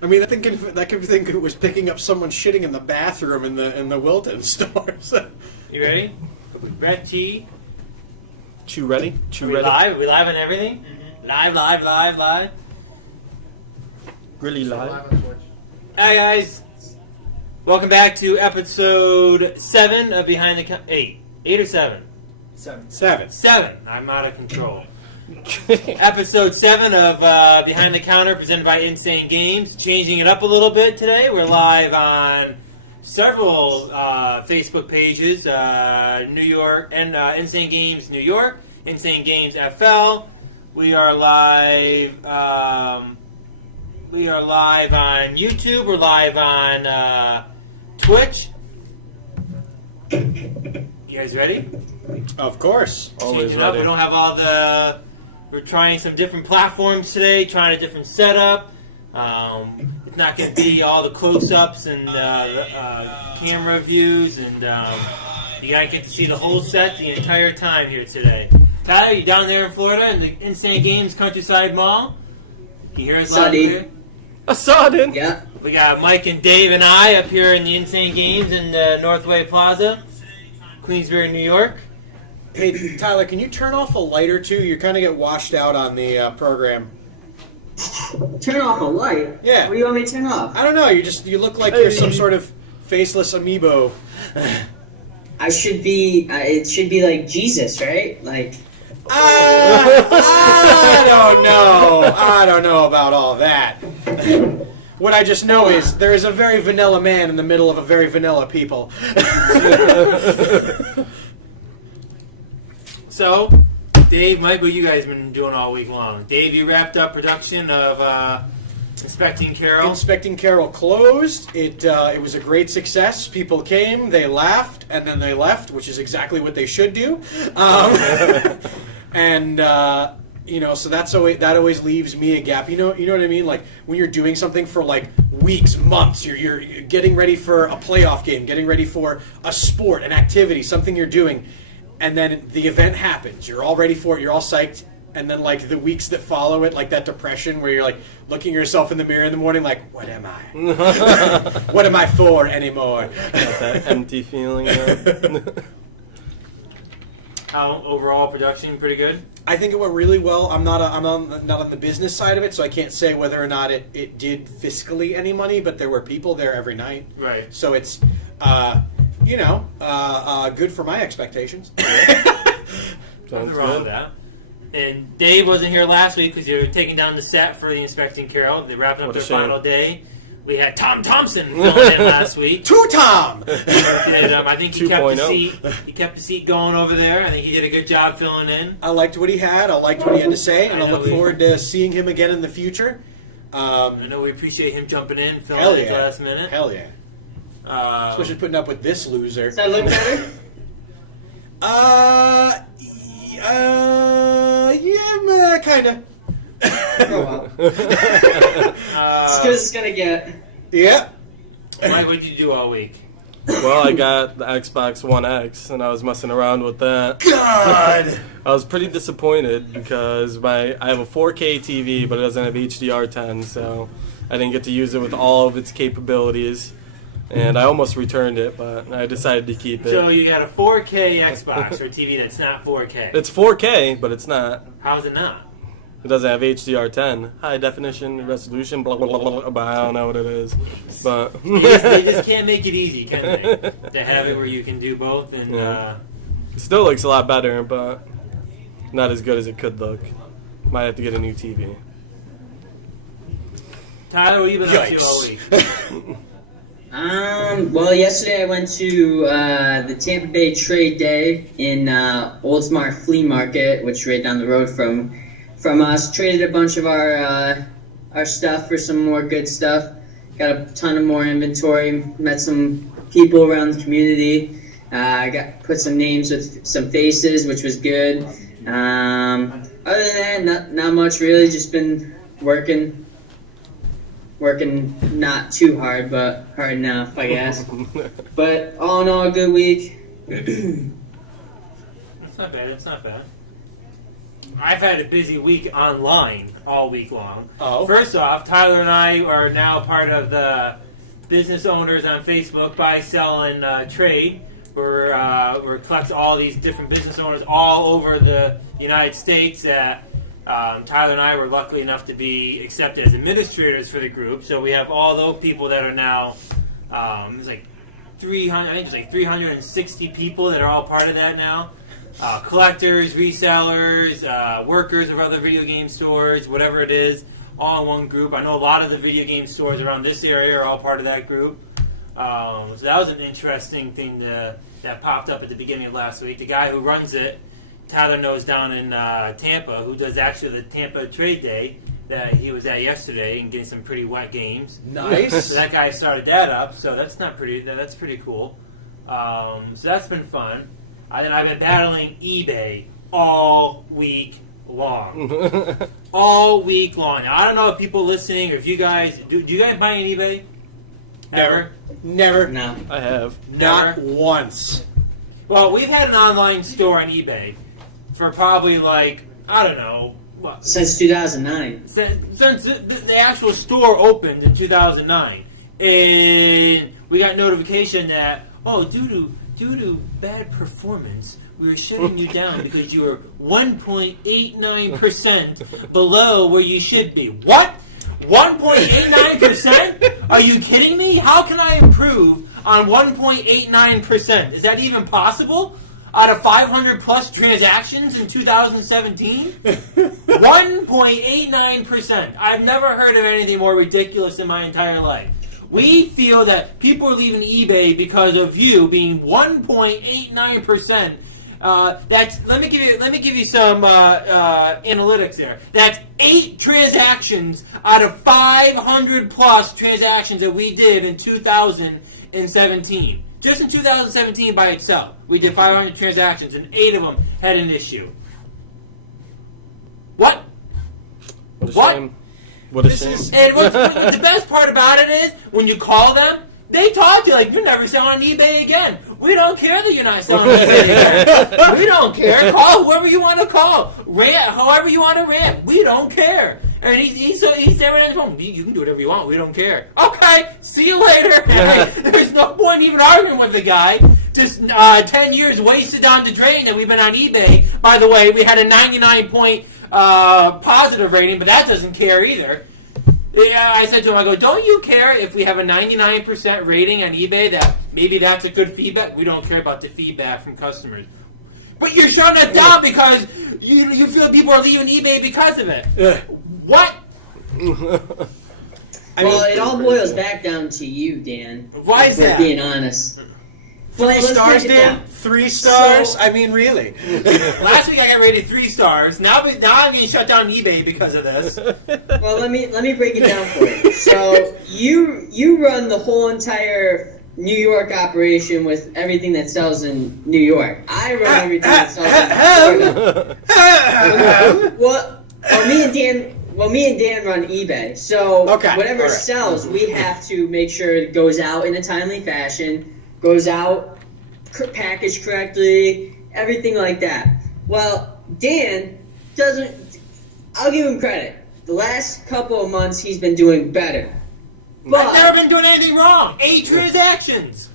I mean, that could think it was picking up someone shitting in the bathroom in the Wilton stores. You ready? Brett T. Chew ready? Are we live? Are we live on everything? Mm-hmm. Live. Really live? Hi guys. Welcome back to episode 7 of Behind the 8 or 7? 7. I'm out of control. Episode 7 of Behind the Counter, presented by Insane Games. Changing it up a little bit today. We're live on several Facebook pages: New York and Insane Games New York, Insane Games FL. We are live. We are live on YouTube. We're live on Twitch. You guys ready? Of course. Always Changing up. ready. We don't have all the. We're trying some different platforms today. Trying a different setup. It's not going to be all the close-ups and camera views, and you gotta get to see the whole set the entire time here today. Tyler, you down there in Florida in the Insane Games Countryside Mall? Can you hear us loud and clear? I saw it in. Yeah. We got Mike and Dave and I up here in the Insane Games in the Northway Plaza, Queensbury, New York. Hey, Tyler, can you turn off a light or two? You kind of get washed out on the program. Turn off a light? Yeah. What do you want me to turn off? I don't know. You look like you're some sort of faceless amiibo. I should be, it should be like Jesus, right? Like... I don't know about all that. What I just know is there is a very vanilla man in the middle of a very vanilla people. So, Dave, Mike, what you guys been doing all week long? Dave, you wrapped up production of Inspecting Carol. Inspecting Carol closed. It was a great success. People came, they laughed, and then they left, which is exactly what they should do. And so that always leaves me a gap. You know what I mean? Like when you're doing something for like weeks, months, you're getting ready for a playoff game, getting ready for a sport, an activity, something you're doing, and then the event happens. You're all ready for it. You're all psyched. And then, like, the weeks that follow it, like that depression where you're, like, looking yourself in the mirror in the morning, like, what am I? What am I for anymore? Got that empty feeling. How overall production pretty good? I think it went really well. I'm not on the business side of it, so I can't say whether or not it did fiscally any money, but there were people there every night. Right. So it's, good for my expectations. Nothing wrong with that. And Dave wasn't here last week because you were taking down the set for the Inspecting Carol. They wrapped up their final day. We had Tom Thompson filling in last week. To Tom! And, I think he kept the 2.0. seat. He kept the seat going over there. I think he did a good job filling in. I liked what he had. I liked what he had to say, and I look forward to seeing him again in the future. I know we appreciate him jumping in, filling Hell in at yeah. the last minute. Hell yeah. Especially putting up with this loser. Does that look better? Yeah, kind of. Oh, well. As good as it's gonna get. Yeah. Mike, what did you do all week? Well, I got the Xbox One X, and I was messing around with that. God! I was pretty disappointed because I have a 4K TV, but it doesn't have HDR10, so I didn't get to use it with all of its capabilities. And I almost returned it, but I decided to keep it. So you got a 4K Xbox or a TV that's not 4K. It's 4K, but it's not. How's it not? It doesn't have HDR10, high definition resolution, blah, blah, blah, blah, but I don't know what it is. But They just can't make it easy, can they? To have it where you can do both. And Yeah. It still looks a lot better, but not as good as it could look. Might have to get a new TV. Tyler, what have you been up to all week? Well, yesterday I went to the Tampa Bay Trade Day in Oldsmar Flea Market, which is right down the road from us. Traded a bunch of our stuff for some more good stuff. Got a ton of more inventory. Met some people around the community. I put some names with some faces, which was good. Other than that, not much really. Just been working not too hard, but hard enough, I guess. But all in all, a good week. That's not bad. It's not bad. I've had a busy week online all week long. Oh. First off, Tyler and I are now part of the business owners on Facebook, Buy, Sell, and Trade. We're collects all these different business owners all over the United States that Tyler and I were lucky enough to be accepted as administrators for the group. So we have all those people that are now, there's like 300, I think there's like 360 people that are all part of that now. Collectors, resellers, workers of other video game stores, whatever it is, all in one group. I know a lot of the video game stores around this area are all part of that group. So that was an interesting thing that popped up at the beginning of last week. The guy who runs it, Tyler knows down in Tampa, who does actually the Tampa Trade Day that he was at yesterday and getting some pretty wet games. Nice. So that guy started that up. So that's pretty cool. So that's been fun. And I've been battling eBay all week long. All week long. Now, I don't know if people listening or if you guys do you guys buy on eBay? Ever? Never. No. I have. Not Never? once. Well, we've had an online store on eBay for probably like, I don't know, what? Since 2009. Since the actual store opened in 2009. And we got notification that, due to bad performance, we were shutting you down because you were 1.89% below where you should be. What? 1.89%? Are you kidding me? How can I improve on 1.89%? Is that even possible? Out of 500 plus transactions in 2017? 1.89%. I've never heard of anything more ridiculous in my entire life. We feel that people are leaving eBay because of you being 1.89%. Let me give you some analytics there. That's 8 transactions out of 500 plus transactions that we did in 2017. Just in 2017 by itself, we did 500 transactions, and 8 of them had an issue. What? What a What? shame. What a This shame. is- And what's the best part about it is, when you call them, they talk to you like, you're never selling on eBay again. We don't care that you're not selling on eBay again. We don't care. Call whoever you want to call. Rant however you want to rant. We don't care. And he's there on his phone. You can do whatever you want. We don't care. Okay, see you later. There's no point even arguing with the guy. Just 10 years wasted down the drain that we've been on eBay. By the way, we had a 99-point positive rating, but that doesn't care either. Yeah, I said to him, I go, don't you care if we have a 99% rating on eBay that maybe that's a good feedback? We don't care about the feedback from customers. But you're shutting it down because you feel people are leaving eBay because of it. What? Well, it all boils back down to you, Dan. Why is if we're that? being honest. Well, 3 let's stars, break it Dan? down. 3 stars? So- I mean, really. Last week I got rated 3 stars. Now I'm getting shut down on eBay because of this. Well, let me break it down for you. So you run the whole entire New York operation with everything that sells in New York. I run everything that sells in Florida. Well, me and Dan run eBay. So Okay, whatever all right. sells, we have to make sure it goes out in a timely fashion, goes out packaged correctly, everything like that. Well, Dan doesn't. I'll give him credit. The last couple of months, he's been doing better. I've never But, been doing anything wrong. 8 transactions.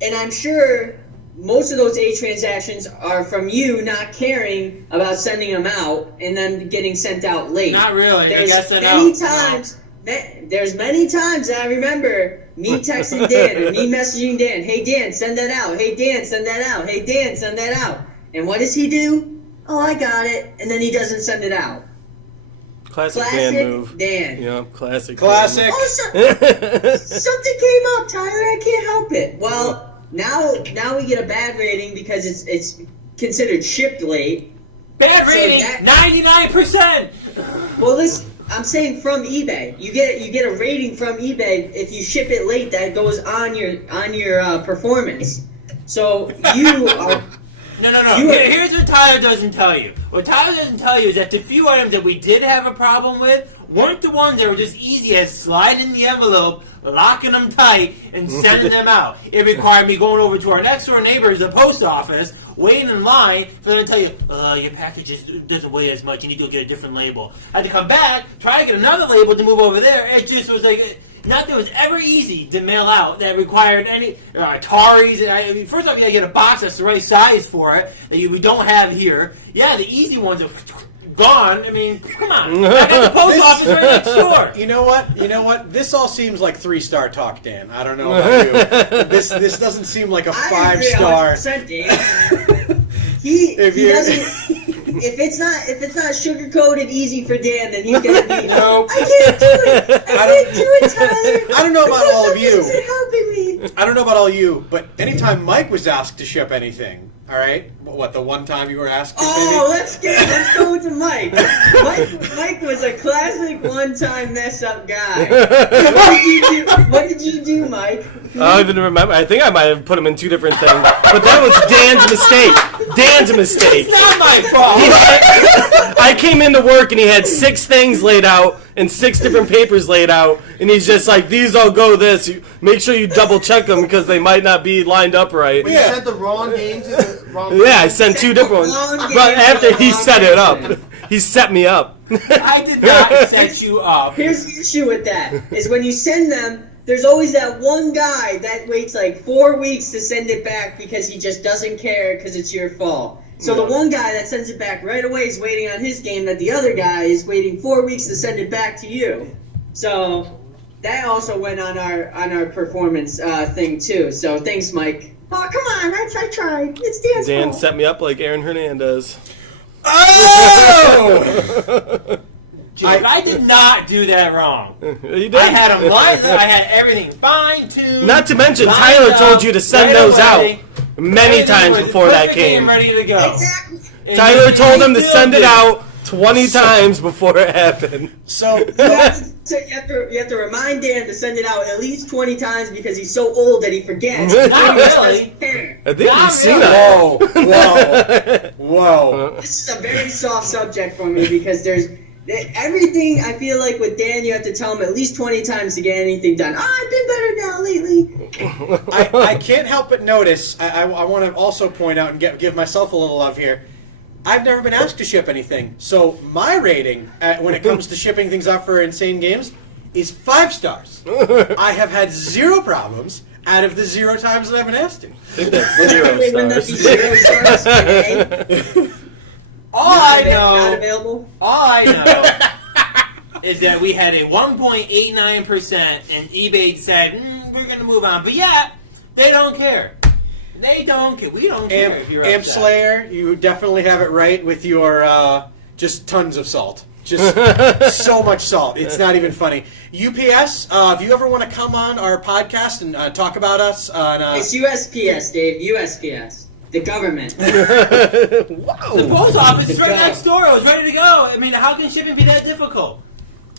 and I'm sure most of those 8 transactions are from you not caring about sending them out and then getting sent out late. Not really. There's Yes and many no. times. There's many times that I remember me texting Dan or me messaging Dan. Hey Dan, send that out. Hey Dan, send that out. Hey Dan, send that out. And what does he do? Oh, I got it. And then he doesn't send it out. Classic Classic Dan move. Dan. Yeah, classic. Classic. Oh, something came up, Tyler. I can't help it. Well, now we get a bad rating because it's considered shipped late. Bad So rating, that- 99%. Well, listen, I'm saying from eBay. You get a rating from eBay if you ship it late. That goes on your performance. So you are No. You- Here's what Tyler doesn't tell you. What Tyler doesn't tell you is that the few items that we did have a problem with weren't the ones that were just easy as sliding in the envelope, locking them tight, and sending them out. It required me going over to our next door neighbors, the post office, waiting in line for them to tell you, your package doesn't weigh as much. You need to go get a different label. I had to come back, try to get another label to move over there. It just was like... Nothing was ever easy to mail out that required any Ataris. I mean, first off, you gotta get a box that's the right size for it that we don't have here. Yeah, the easy ones are gone. I mean, come on. I got the post office right next door. You know what? This all seems like 3-star talk, Dan. I don't know about you. This doesn't seem like a 5-star. He doesn't. If it's not sugar coated easy for Dan, then he's gonna be. Nope. I can't do it, Tyler. I don't know about all of you. This isn't helping me. I don't know about all you, but anytime Mike was asked to ship anything, all right, what the one time you were asked to? Oh, let's go to Mike. Mike was a classic one-time mess-up guy. What did you do, Mike? I don't even remember. I think I might have put him in 2 different things, but that was Dan's mistake. Dan's mistake. It's not my fault. I came into work and he had 6 things laid out and 6 different papers laid out, and he's just like, "These all go this. Make sure you double check them because they might not be lined up right." You sent the wrong games to the wrong. Yeah, I sent 2 different ones. But after he set it up, he set me up. I did not set you up. Here's the issue with that, is when you send them, there's always that one guy that waits like 4 weeks to send it back because he just doesn't care because it's your fault. So the one guy that sends it back right away is waiting on his game, that the other guy is waiting 4 weeks to send it back to you. So that also went on our performance thing too. So thanks, Mike. Oh, come on, I tried. It's Dan's Dan fault. set me up like Aaron Hernandez. Oh! I did not do that wrong. You did. I had them lined up. I had everything fine-tuned. Not to mention, lined Tyler up told you to send right those away. out many Everything times was before that perfectly came. ready to go. Exactly. And Tyler you told him to still send it did. out 20 times before it happened. So You have to remind Dan to send it out at least 20 times because he's so old that he forgets. Not He just really. doesn't care. I think Not you've seen really. that. whoa. This is a very soft subject for me because there's everything. I feel like with Dan, you have to tell him at least 20 times to get anything done. I've been better now lately. I can't help but notice, I want to also point out and give myself a little love here. I've never been asked to ship anything. So my rating when it comes to shipping things out for Insane Games is 5 stars. I have had 0 problems out of the 0 times that I've been asked to. I think that's 0 Wait, wouldn't that be stars. 0 stars? All I Not know, available. all I know is that we had a 1.89% and eBay said, we're going to move on. But yeah, they don't care. They don't care. We don't care if you're Amp upset. Slayer, you definitely have it right with your just tons of salt. Just so much salt. It's not even funny. UPS, if you ever want to come on our podcast and talk about us on... It's USPS, Dave. USPS. The government. The post office is right next door. It was ready to go. I mean, how can shipping be that difficult?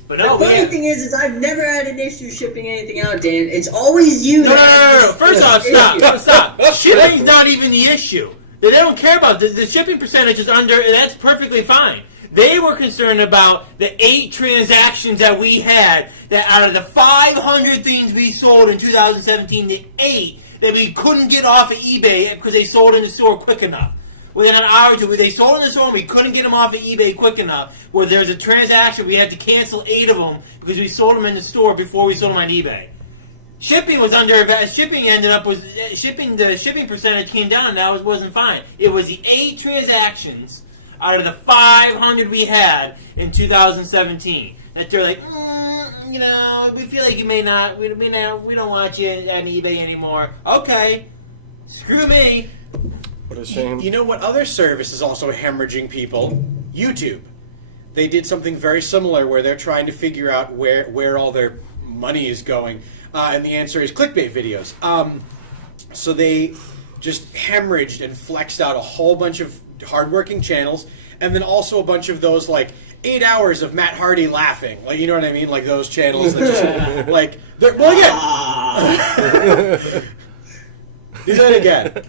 But The no, funny thing is I've never had an issue shipping anything out, Dan. It's always you. No. that First off, issue. stop. Shipping's not even the issue. They don't care about the shipping percentage is under, and that's perfectly fine. They were concerned about the 8 transactions that we had, that out of the 500 things we sold in 2017, the 8 that we couldn't get off of eBay because they sold in the store quick enough. Within an hour or two, they sold in the store and we couldn't get them off of eBay quick enough. Where there's a transaction, we had to cancel 8 of them because we sold them in the store before we sold them on eBay. Shipping was under. Shipping ended up was shipping. The shipping percentage came down, and that wasn't fine. It was the 8 transactions out of the 500 we had in 2017 that they're like, we feel like you may not. We don't want you on eBay anymore. Okay, screw me. What a shame. You know what other service is also hemorrhaging people? YouTube. They did something very similar where they're trying to figure out where all their money is going. And the answer is clickbait videos. So they just hemorrhaged and flexed out a whole bunch of hardworking channels, and then also a bunch of those, like, 8 hours of Matt Hardy laughing. Like, you know what I mean? Like those channels that just, like, well, yeah. Do that again.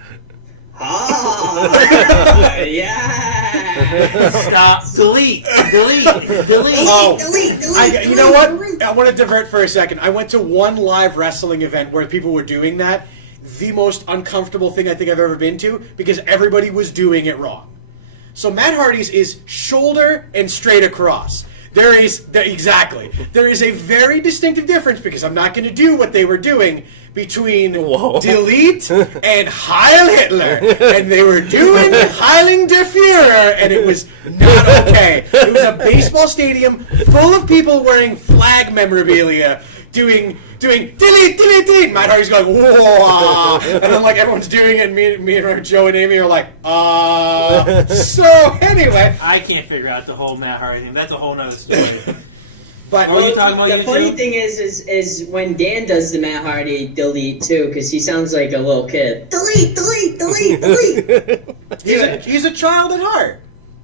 Ah, yeah. Stop. Delete. Oh, delete. you know what? I want to divert for a second. I went to one live wrestling event where people were doing that. The most uncomfortable thing I think I've ever been to because everybody was doing it wrong. So Matt Hardy's is shoulder and straight across. There is a very distinctive difference because I'm not going to do what they were doing between Delete and Heil Hitler, and they were doing Heiling der Führer, and it was not okay. It was a baseball stadium full of people wearing flag memorabilia, doing delete. Matt Hardy's going whoa, and then like everyone's doing it, and me and Joe and Amy are like So anyway, I can't figure out the whole Matt Hardy thing. That's a whole nother story. But What are you talking about? The you funny two? thing is when Dan does the Matt Hardy delete too, because he sounds like a little kid. Delete. he's a child at heart.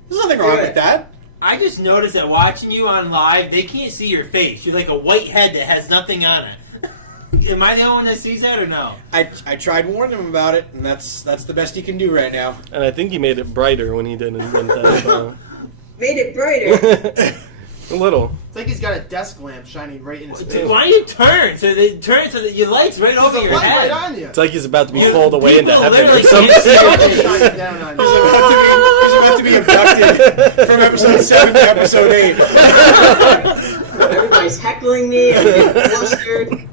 There's nothing wrong with that. I just noticed that watching you on live, they can't see your face. You're like a white head that has nothing on it. Am I the only one that sees that or no? I tried warning him about it, and that's the best he can do right now. And I think he made it brighter when he didn't invent that. Made it brighter. A little. It's like he's got a desk lamp shining right in his face. Why don't you turn so that your light's right There's over a your light head? right on you. It's like he's about to be You- pulled away into people heaven or literally something. can't see It's shining down on He's you. about to be abducted from episode 7 to episode 8. Everybody's heckling me. I'm getting flustered.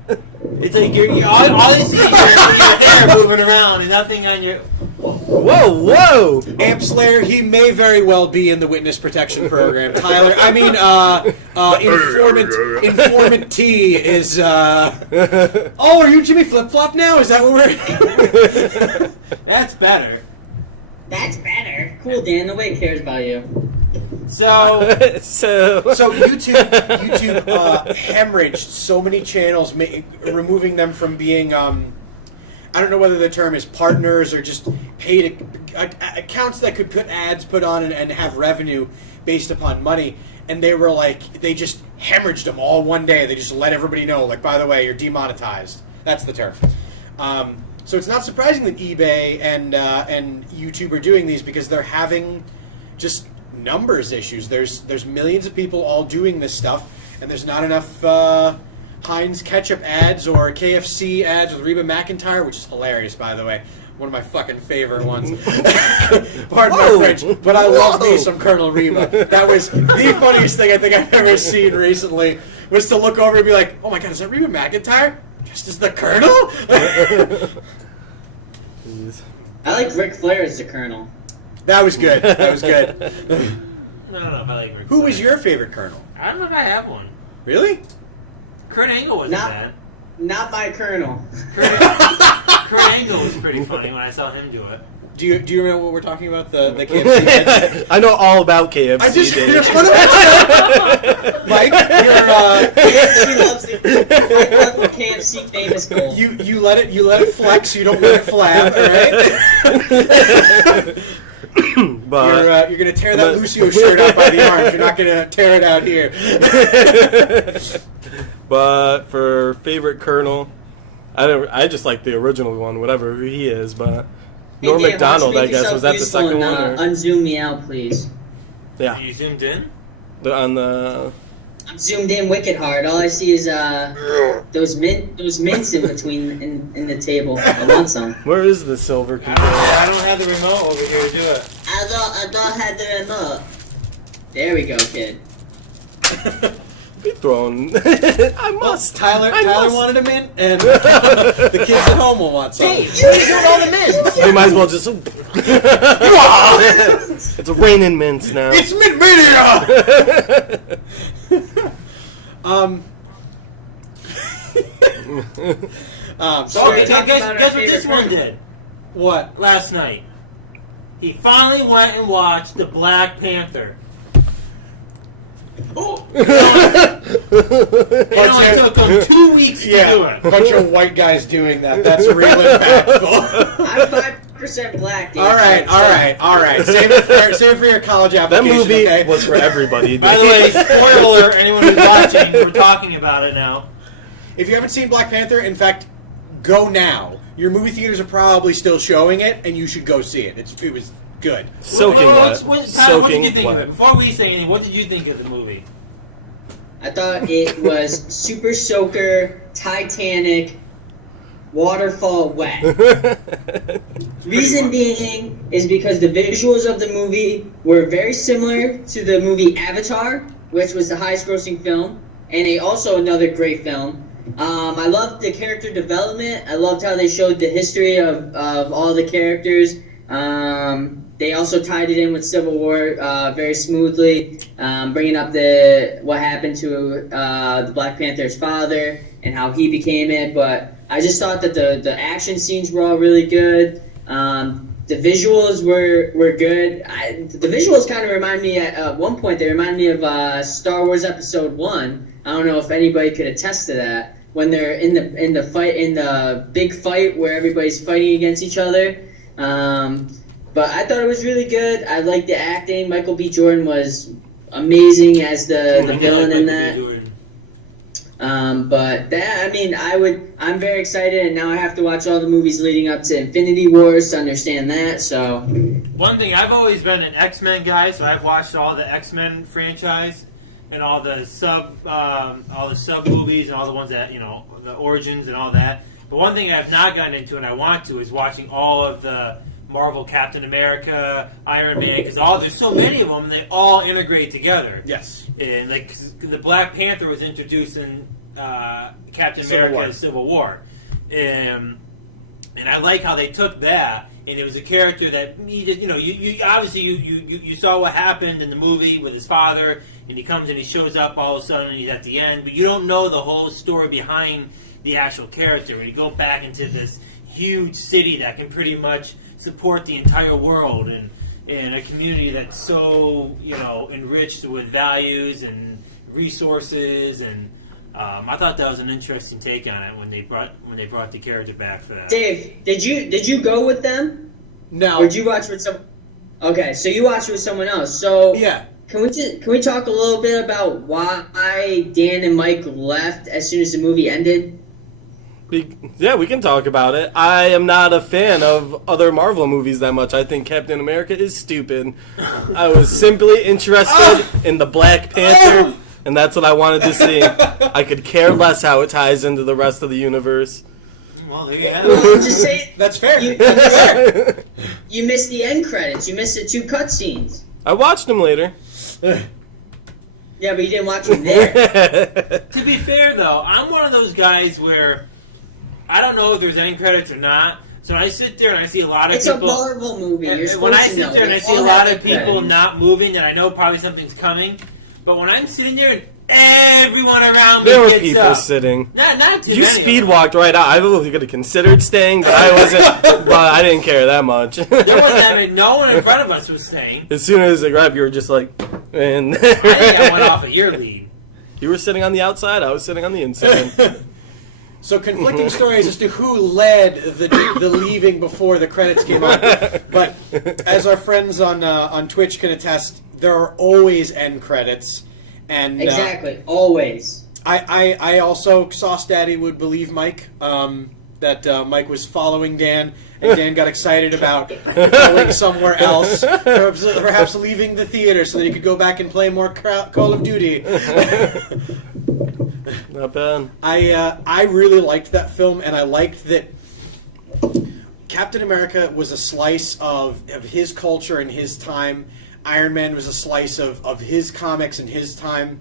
It's like all they see is your hair moving around and nothing on your. Whoa! Amp Slayer, he may very well be in the witness protection program. Tyler, Informant T is, Oh, are you Jimmy Flip Flop now? Is that what we're... That's better. That's better. Cool, Dan. Nobody cares about you. So So YouTube hemorrhaged so many channels, removing them from being, I don't know whether the term is partners or just paid accounts that could put ads put on and have revenue based upon money. And they were like, they just hemorrhaged them all one day. They just let everybody know, like, by the way, you're demonetized. That's the term. So it's not surprising that eBay and YouTube are doing these because they're having just numbers issues. There's millions of people all doing this stuff, and there's not enough Heinz ketchup ads or KFC ads with Reba McEntire, which is hilarious, by the way. One of my fucking favorite ones. Pardon my French, but I love me some Colonel Reba. That was the funniest thing I think I've ever seen recently, was to look over and be like, oh my god, is that Reba McEntire? Just as the Colonel? I like Ric Flair as the Colonel. That was good. That was good. I don't know if I like Ric Who was Flair. your favorite Colonel? I don't know if I have one. Really? Kurt Angle wasn't Not- bad. Not my Colonel. Kurt Angle was pretty funny when I saw him do it. Do you remember what we're talking about? The KFC ads? I know all about KFC. I just Dave. what am I Mike, KFC loves it. I love the KFC famous goal. you let it flex. You don't let it flap. All right. But You're gonna tear that Lucio shirt out by the arms. You're not gonna tear it out here. but for favorite Colonel, I just like the original one, whatever he is. But Hey, Norm Dan, Macdonald, why I don't you make guess, was that the yourself second useful one? and, Or? Unzoom me out, please. Yeah, You zoomed in? on the. I'm zoomed in wicked hard. All I see is those mints in between in the table. I want some. Where is the silver controller? I don't have the remote over here to do it. I don't have the remote. There we go, kid. Be thrown. I must. Tyler I must. wanted a mint, and the kids at home will want some. Hey, you're doing all the mints. We might as well just. It's raining mints now. It's Mint Mania! So, okay, talk guess about our what favorite this one Colonel. did What? last night? He finally went and watched the Black Panther. It only took him 2 weeks to do Yeah, it. bunch of white guys doing that. That's real impactful. I'm 5% black, dude. all right. Save it for your college That application. movie okay? was for everybody. By the way, spoiler alert, anyone who's watching, we're talking about it now. If you haven't seen Black Panther, in fact, go now. Your movie theaters are probably still showing it, and you should go see it. It was good. Soaking wet. Tyler, what did Soaking you think of it? wet. Before we say anything, what did you think of the movie? I thought it was Super Soaker, Titanic, waterfall wet. Reason being is because the visuals of the movie were very similar to the movie Avatar, which was the highest grossing film, and also another great film. I loved the character development. I loved how they showed the history of all the characters. They also tied it in with Civil War very smoothly, bringing up what happened to the Black Panther's father and how he became it. But I just thought that the action scenes were all really good. The visuals were good. The visuals kind of remind me at one point. They remind me of Star Wars Episode 1. I don't know if anybody could attest to that. When they're in the big fight where everybody's fighting against each other. But I thought it was really good. I liked the acting. Michael B. Jordan was amazing as the villain in that. But that, I mean, I'm very excited, and now I have to watch all the movies leading up to Infinity Wars to understand that. So, one thing, I've always been an X-Men guy, so I've watched all the X-Men franchise and all the sub movies and all the ones that, the origins and all that. But one thing I've not gotten into, and I want to, is watching all of the Marvel, Captain America, Iron Man, because there's so many of them, and they all integrate together. Yes. And the Black Panther was introduced in Captain Civil America War. Civil War. And I like how they took that, and it was a character that you obviously you saw what happened in the movie with his father, and he comes and he shows up all of a sudden and he's at the end, but you don't know the whole story behind the actual character. And you go back into this huge city that can pretty much support the entire world, and a community that's so enriched with values and resources, and I thought that was an interesting take on it when they brought the character back for that. Dave, did you go with them? No. Or did you watch with some? Okay, so you watched with someone else. So Yeah. Can we talk a little bit about why Dan and Mike left as soon as the movie ended? Yeah, we can talk about it. I am not a fan of other Marvel movies that much. I think Captain America is stupid. I was simply interested in the Black Panther, and that's what I wanted to see. I could care less how it ties into the rest of the universe. Well, there you have Well, it. just say That's fair. you missed the end credits. You missed the 2 cutscenes. I watched them later. Yeah, but you didn't watch them there. To be fair, though, I'm one of those guys where I don't know if there's end credits or not. So when I sit there and I see a lot of It's a people. Marvel movie. You're When I supposed to sit know. there and I They see a all lot have of end people credits. not moving, and I know probably something's coming. But when I'm sitting there and everyone around me There were gets people up, sitting. not too You many. speed walked right out. I could have considered staying, but I wasn't. But I didn't care that much. There wasn't that many, no one in front of us was staying. As soon as they grabbed, you were just like, and I think I went off of your lead. You were sitting on the outside. I was sitting on the inside. So conflicting stories as to who led the leaving before the credits came on. But as our friends on Twitch can attest, there are always end credits. And Exactly. Always. I also, Sauce Daddy would believe Mike, that Mike was following Dan, and Dan got excited about going somewhere else, perhaps leaving the theater so that he could go back and play more Call of Duty. Not bad. I really liked that film, and I liked that Captain America was a slice of his culture and his time. Iron Man was a slice of his comics and his time.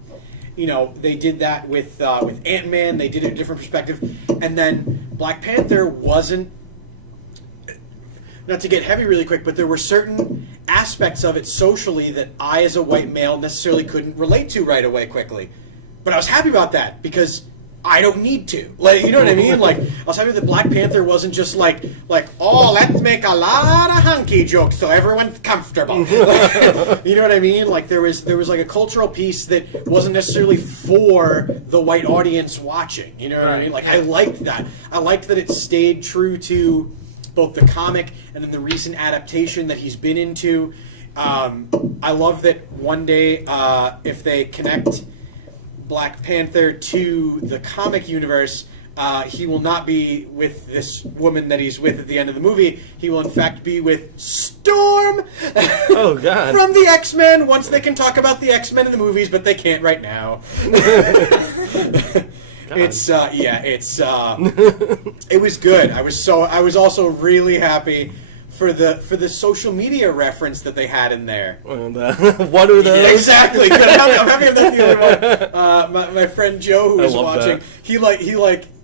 They did that with Ant-Man. They did it in a different perspective. And then Black Panther wasn't, not to get heavy really quick, but there were certain aspects of it socially that I, as a white male, necessarily couldn't relate to right away quickly. But I was happy about that because I don't need to. You know what I mean? I was happy that Black Panther wasn't just like, oh, let's make a lot of hunky jokes so everyone's comfortable. You know what I mean? There was like a cultural piece that wasn't necessarily for the white audience watching. You know what I mean? I liked that. I liked that it stayed true to both the comic and then the recent adaptation that he's been into. I love that one day, if they connect Black Panther to the comic universe, he will not be with this woman that he's with at the end of the movie. He will, in fact, be with Storm Oh God. from the X-Men once they can talk about the X-Men in the movies, but they can't right now. It was good. I was also really happy for the social media reference that they had in there. And, what are those? Exactly. Good. I'm happy I'm not the only one. My friend Joe, who I was love watching, that.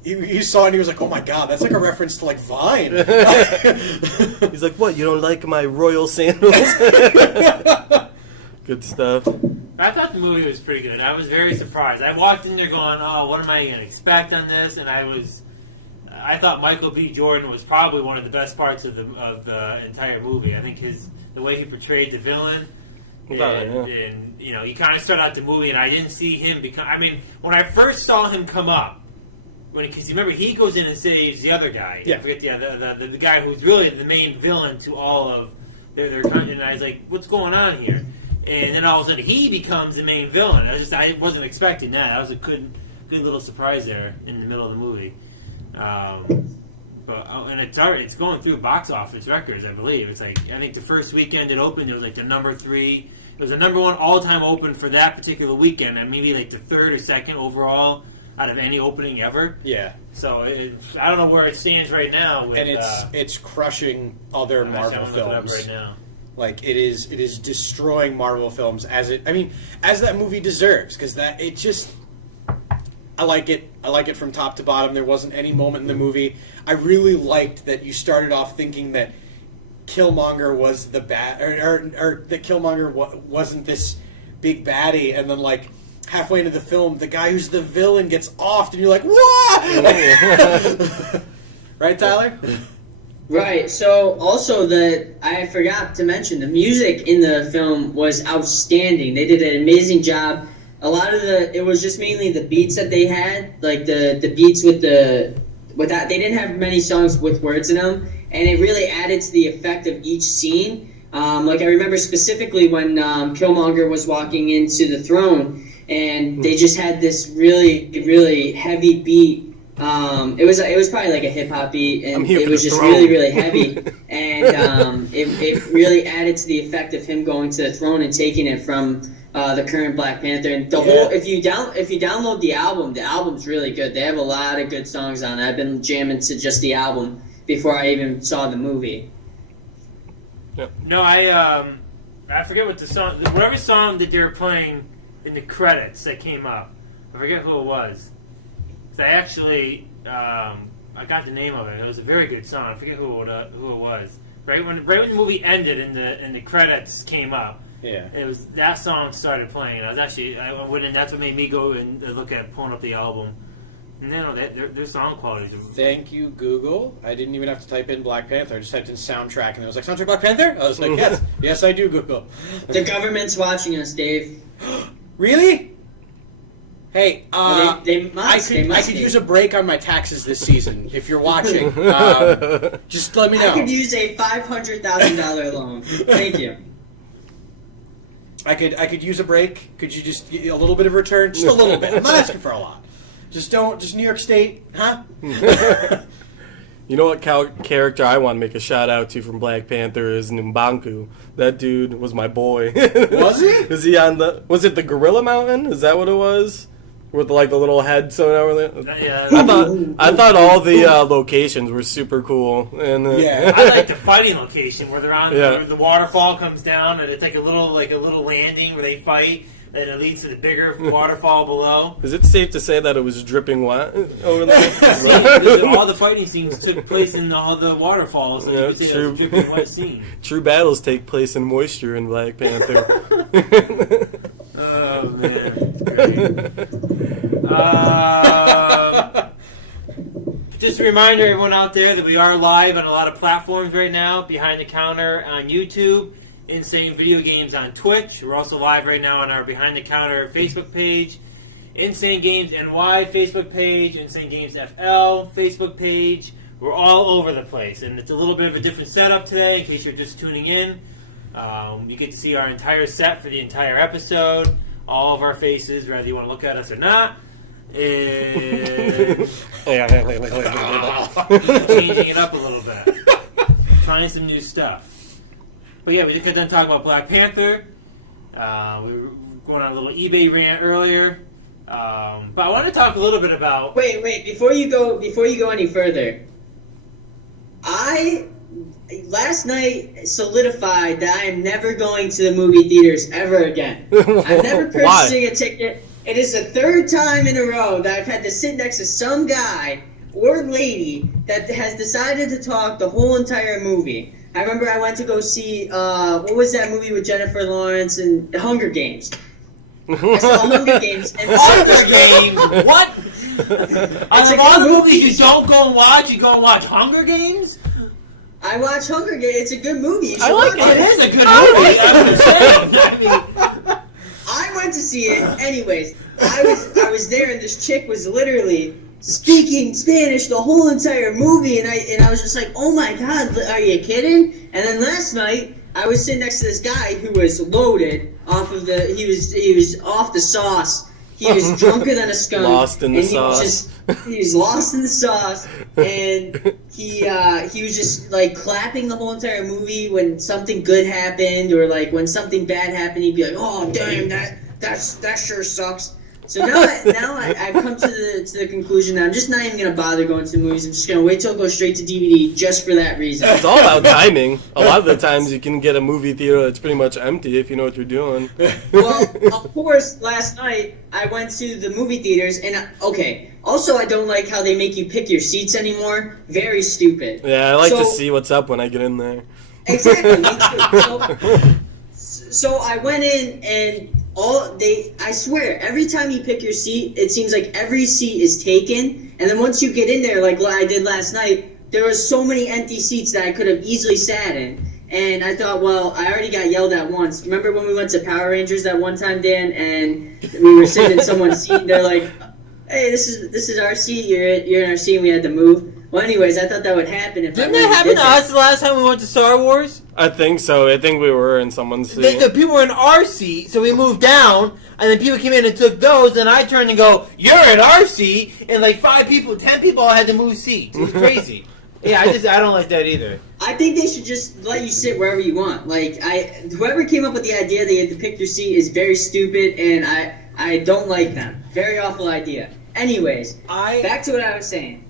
he saw it and he was like, "Oh my god, that's like a reference to like Vine." He's like, what? You don't like my royal sandals? Good stuff. I thought the movie was pretty good. I was very surprised. I walked in there going, "Oh, what am I going to expect on this?" And I thought Michael B. Jordan was probably one of the best parts of the entire movie. I think the way he portrayed the villain, and you know, you kind of start out the movie, and I didn't see him become. I mean, when I first saw him come up, because you remember he goes in and saves the other guy. Yeah. I forget the guy who's really the main villain to all of their content. And I was like, "What's going on here?" And then all of a sudden he becomes the main villain. I wasn't expecting that. That was a good little surprise there in the middle of the movie. And it's going through box office records, I believe. It's like, I think the first weekend it opened, it was like the number 3. It was the number 1 all-time open for that particular weekend, and maybe like the 3rd or 2nd overall out of any opening ever. Yeah. So I don't know where it stands right now. With, And it's crushing other Marvel films. Right now. Like it is destroying Marvel films as that movie deserves, because I like it from top to bottom. There wasn't any moment in the movie. I really liked that you started off thinking that Killmonger was the bad, or that Killmonger wasn't this big baddie, and then like halfway into the film, the guy who's the villain gets offed, and you're like, what? Right, Tyler? Right. So also I forgot to mention, the music in the film was outstanding. They did an amazing job. A lot of it was just mainly the beats that they had, like the beats with that. They didn't have many songs with words in them, and it really added to the effect of each scene. Like I remember specifically when Killmonger was walking into the throne, and they just had this really, really heavy beat. It was probably like a hip hop beat, and it was just really, really heavy, and it really added to the effect of him going to the throne and taking it from the current Black Panther. And the whole, if you download the album's really good. They have a lot of good songs on it. I've been jamming to just the album before I even saw the movie. No, I forget what the song, whatever song that they were playing in the credits that came up. I forget who it was. So I actually, I got the name of it. It was a very good song. I forget who it was. Right when the movie ended and the credits came up, Yeah. it was that song started playing. I went and that's what made me go and look at pulling up the album. No, their song quality. Thank you, Google. I didn't even have to type in Black Panther. I just typed in soundtrack, and it was like, soundtrack Black Panther? I was like, yes. Yes, I do, Google. The government's watching us, Dave. Really? Hey, they must. I could use a break on my taxes this season. If you're watching, just let me know. I could use a $500,000 loan. Thank you. I could use a break. Could you just get a little bit of return? Just a little bit. I'm not asking for a lot. Just New York State, huh? You know what character I want to make a shout out to from Black Panther is M'Banku. That dude was my boy. Was he? Is he on was it the Gorilla Mountain? Is that what it was? With the little head sewn over there? Yeah. I thought all the locations were super cool. And Yeah. I like the fighting location where they're on Yeah. where the waterfall comes down and it's like a little landing where they fight and it leads to the bigger waterfall below. Is it safe to say that it was dripping wet over there? All the fighting scenes took place in all the waterfalls. So Yeah, you could say true. it was a dripping wet scene. True battles take place in moisture in Black Panther. Oh man, it's great. Just a reminder, everyone out there, that we are live on a lot of platforms right now. Behind the Counter on YouTube, Insane Video Games on Twitch. We're also live right now on our Behind the Counter Facebook page, Insane Games NY Facebook page, Insane Games FL Facebook page. We're all over the place, and it's a little bit of a different setup today in case you're just tuning in. You get to see our entire set for the entire episode, all of our faces, whether you want to look at us or not. is changing it up a little bit, trying some new stuff. But yeah, we just got done talking about Black Panther. We were going on a little eBay rant earlier, but I want to talk a little bit about. Wait, before you go any further, I last night solidified that I am never going to the movie theaters ever again. I'm never purchasing a ticket. It is the third time in a row that I've had to sit next to some guy or lady that has decided to talk the whole entire movie. I remember I went to go see, what was that movie with Jennifer Lawrence and Hunger Games? I saw Hunger Games. And Hunger Games? What? Out of all the movies you don't go and watch, you go and watch Hunger Games? I watch Hunger Games. It's a good movie. You should I like watch It is a good movie. I'm just saying. I mean, I went to see it. Anyways, I was there, and this chick was literally speaking Spanish the whole entire movie, and I was just like, oh my god, are you kidding? And then last night, I was sitting next to this guy who was loaded off of he was off the sauce. He was drunker than a skunk. Lost in the and sauce. He was lost in the sauce, and he was just like clapping the whole entire movie when something good happened, or like when something bad happened. He'd be like, "Oh, damn, that sure sucks." So now I've come to the conclusion that I'm just not even gonna bother going to the movies. I'm just gonna wait till it goes straight to DVD just for that reason. It's all about timing. A lot of the times you can get a movie theater that's pretty much empty if you know what you're doing. Well, of course, last night I went to the movie theaters, and okay. Also, I don't like how they make you pick your seats anymore. Very stupid. Yeah, I like to see what's up when I get in there. Exactly. Me too. So I went in, and I swear, every time you pick your seat, it seems like every seat is taken. And then once you get in there, like I did last night, there was so many empty seats that I could have easily sat in. And I thought, well, I already got yelled at once. Remember when we went to Power Rangers that one time, Dan, and we were sitting in someone's seat, and they're like, "Hey, this is our seat. You're in our seat. And we had to move." Well, anyways, I thought that would happen if didn't that happen to us the last time we went to Star Wars? I think so. I think we were in someone's seat. The people were in our seat, so we moved down, and then people came in and took those, and I turned and go, "You're in our seat," and like 10 people all had to move seats. It was crazy. Yeah, I don't like that either. I think they should just let you sit wherever you want. Like whoever came up with the idea that you had to pick your seat is very stupid, and I don't like them. Very awful idea. Anyways, back to what I was saying.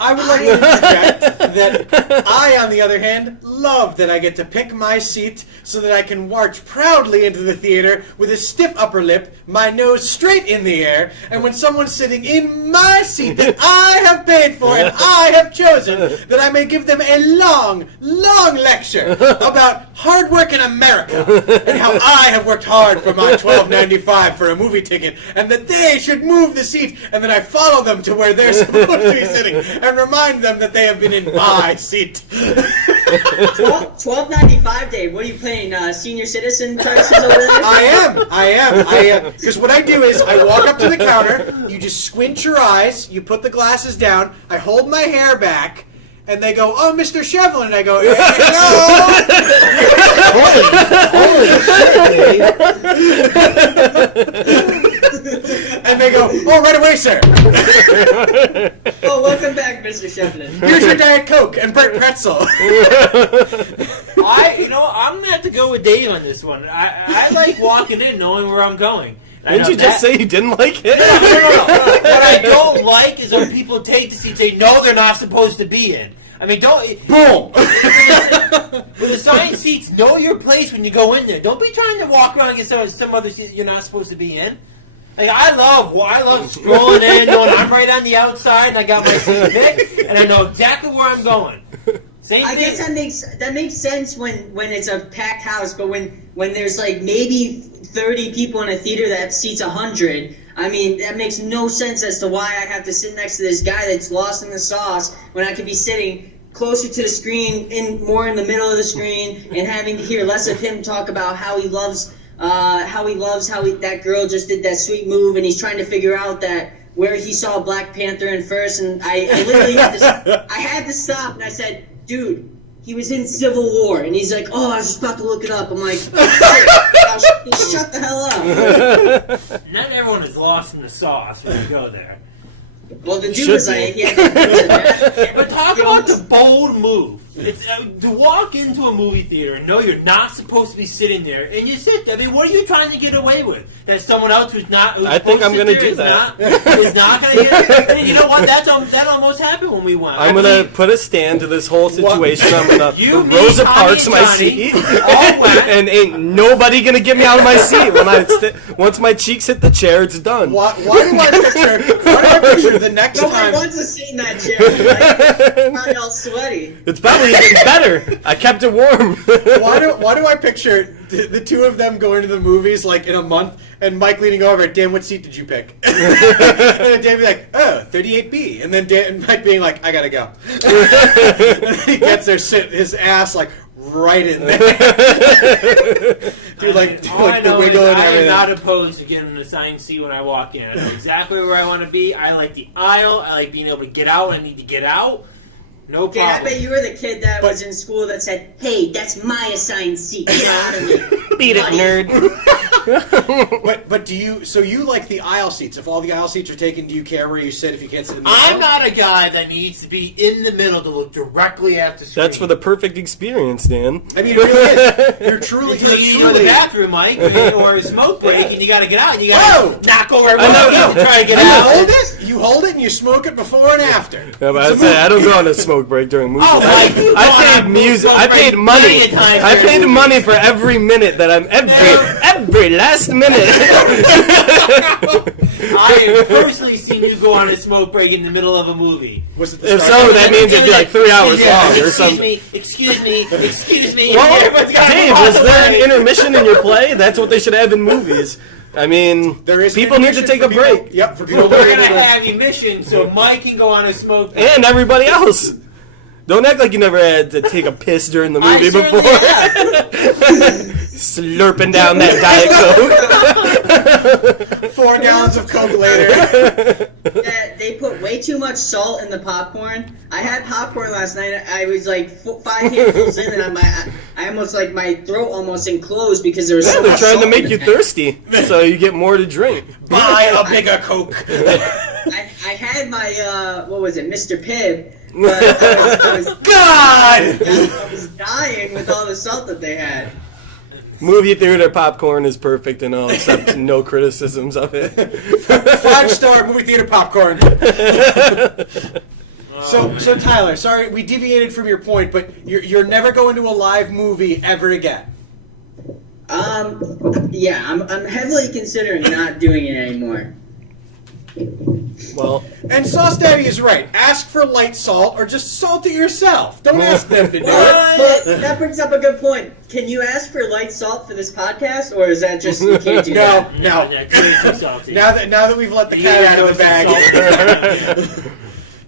I would like to interject that I, on the other hand, love that I get to pick my seat so that I can march proudly into the theater with a stiff upper lip, my nose straight in the air, and when someone's sitting in my seat that I have paid for and I have chosen, that I may give them a long, long lecture about hard work in America and how I have worked hard for my $12.95 for a movie ticket and that they should move the seat, and then I follow them to where they're supposed to be sitting and remind them that they have been in my seat. $12.95, Dave. What are you paying? Senior citizen prices over there? I am. Because what I do is I walk up to the counter, you just squint your eyes, you put the glasses down, I hold my hair back, and they go, "Oh, Mr. Shevlin," and I go, "Hello." And they go, "Oh, right away, sir." Oh, welcome back, Mr. Shevlin. Here's your Diet Coke and burnt pretzel. I'm gonna have to go with Dave on this one. I like walking in knowing where I'm going. Didn't you just say you didn't like it? No. What I don't like is when people take the seats they know they're not supposed to be in. I mean, Boom. With assigned seats, know your place when you go in there. Don't be trying to walk around and get some other seats you're not supposed to be in. Like, I love strolling in, knowing I'm right on the outside, and I got my seat picked, and I know exactly where I'm going. Same thing. I guess that makes sense when it's a packed house, but when there's like maybe 30 people in a theater that seats 100, I mean, that makes no sense as to why I have to sit next to this guy that's lost in the sauce when I could be sitting closer to the screen, more in the middle of the screen, and having to hear less of him talk about how he loves that girl just did that sweet move, and he's trying to figure out that where he saw Black Panther in first, and I literally had to stop, and I said, "Dude, he was in Civil War, and he's like, oh, I was just about to look it up. I'm like, shut the hell up. Not everyone is lost in the sauce when you go there. Well, the dude Should was be. like, yeah. But talk about the bold move. It's to walk into a movie theater and know you're not supposed to be sitting there, and you sit there. I mean, what are you trying to get away with? That someone else who's not. Who's I think supposed I'm to gonna sit there do that. Is not going to get. And you know what? That almost happened when we went. I'm gonna put a stand to this whole situation. I'm gonna You, me, Rosa Tommy, Parks and my Johnny, seat, all wet. and ain't nobody gonna get me out of my seat when once my cheeks hit the chair. It's done. Why do I picture the next Nobody time? wants to sit in that chair. Like, probably all sweaty. It's probably even better. I kept it warm. Why do I picture the two of them going to the movies like in a month, and Mike leaning over, Dan, what seat did you pick? And then Dan be like, oh, 38B, and then and Mike being like, I gotta go. And then he gets there, his ass like right in there. do like All I the know is wiggle and I am everything. not opposed to getting an assigned seat when I walk in. I know exactly where I want to be. I like the aisle. I like being able to get out when I need to get out. No Dan, I problem. bet you were the kid that was in school that said, hey, that's my assigned seat. Get out of here. Beat it, Buddy." nerd. But do you? So you like the aisle seats? If all the aisle seats are taken, do you care where you sit if you can't sit in the I'm middle? not a guy that needs to be in the middle to look directly at the screen. That's for the perfect experience, Dan. I mean, it really is. You're truly. Until you go to the bathroom, Mike, or a smoke break, and you got to get out, and you got Whoa! to knock over everyone I know. else and try to get And you out. hold it. You hold it and you smoke it before and after. Yeah, but I don't go on a smoke break during movies. Oh, Mike, you've gone I paid on music. smoke I break paid money. plenty of times I during paid movies. money for every minute that I'm every last minute. I have personally seen you go on a smoke break in the middle of a movie. Was it the If start- so, that means it'd be like 3 hours long or something. Excuse me. Well, Everyone's gotta Dave, move was out there of the an way. intermission in your play? That's what they should have in movies. I mean, There is people need to take a break. Yep, for people. We're gonna have emission so Mike can go on a smoke break. And everybody else. Don't act like you never had to take a piss during the I movie certainly before. have. Slurping down that Diet Coke. 4 gallons of Coke later. That they put way too much salt in the popcorn. I had popcorn last night. I was like 5 handfuls in, and I almost like my throat almost enclosed because there was Yeah, so they're much trying to salt make in you it. thirsty, so you get more to drink. Buy a bigger Coke. I had my what was it, Mr. Pibb, but I was God! I was dying with all the salt that they had. Movie theater popcorn is perfect and all, except no criticisms of it. 5-star movie theater popcorn. So Tyler, sorry we deviated from your point, but you're never going to a live movie ever again. Yeah, I'm heavily considering not doing it anymore. Well, And Sauce Daddy is right. Ask for light salt or just salt it yourself. Don't ask them to do it. Well, that brings up a good point. Can you ask for light salt for this podcast, or is that just you can't do that? No. It's too salty. Now that we've let the You cat out of the gotta bag. go some salt.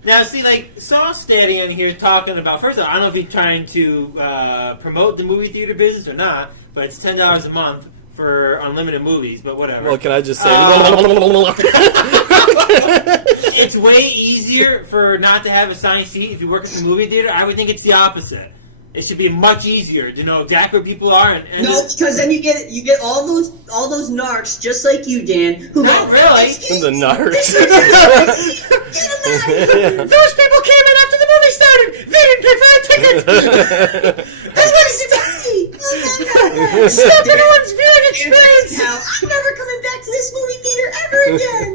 Now, see, like, Sauce Daddy in here talking about, first of all, I don't know if he's trying to promote the movie theater business or not, but it's $10 a month for unlimited movies, but whatever. well, can I just say? It's way easier for not to have assigned seat if you work at the movie theater. I would think it's the opposite. It should be much easier to know exactly where people are. And No, because then you get all those narcs just like you, Dan. Who Not go, really. "Excuse The me, narcs. this is- Get 'em out of here." Those people came in after the movie started. They didn't pay for their tickets. That's what it's Stop anyone's viewing experience. Hell, I'm never coming back to this movie theater ever again.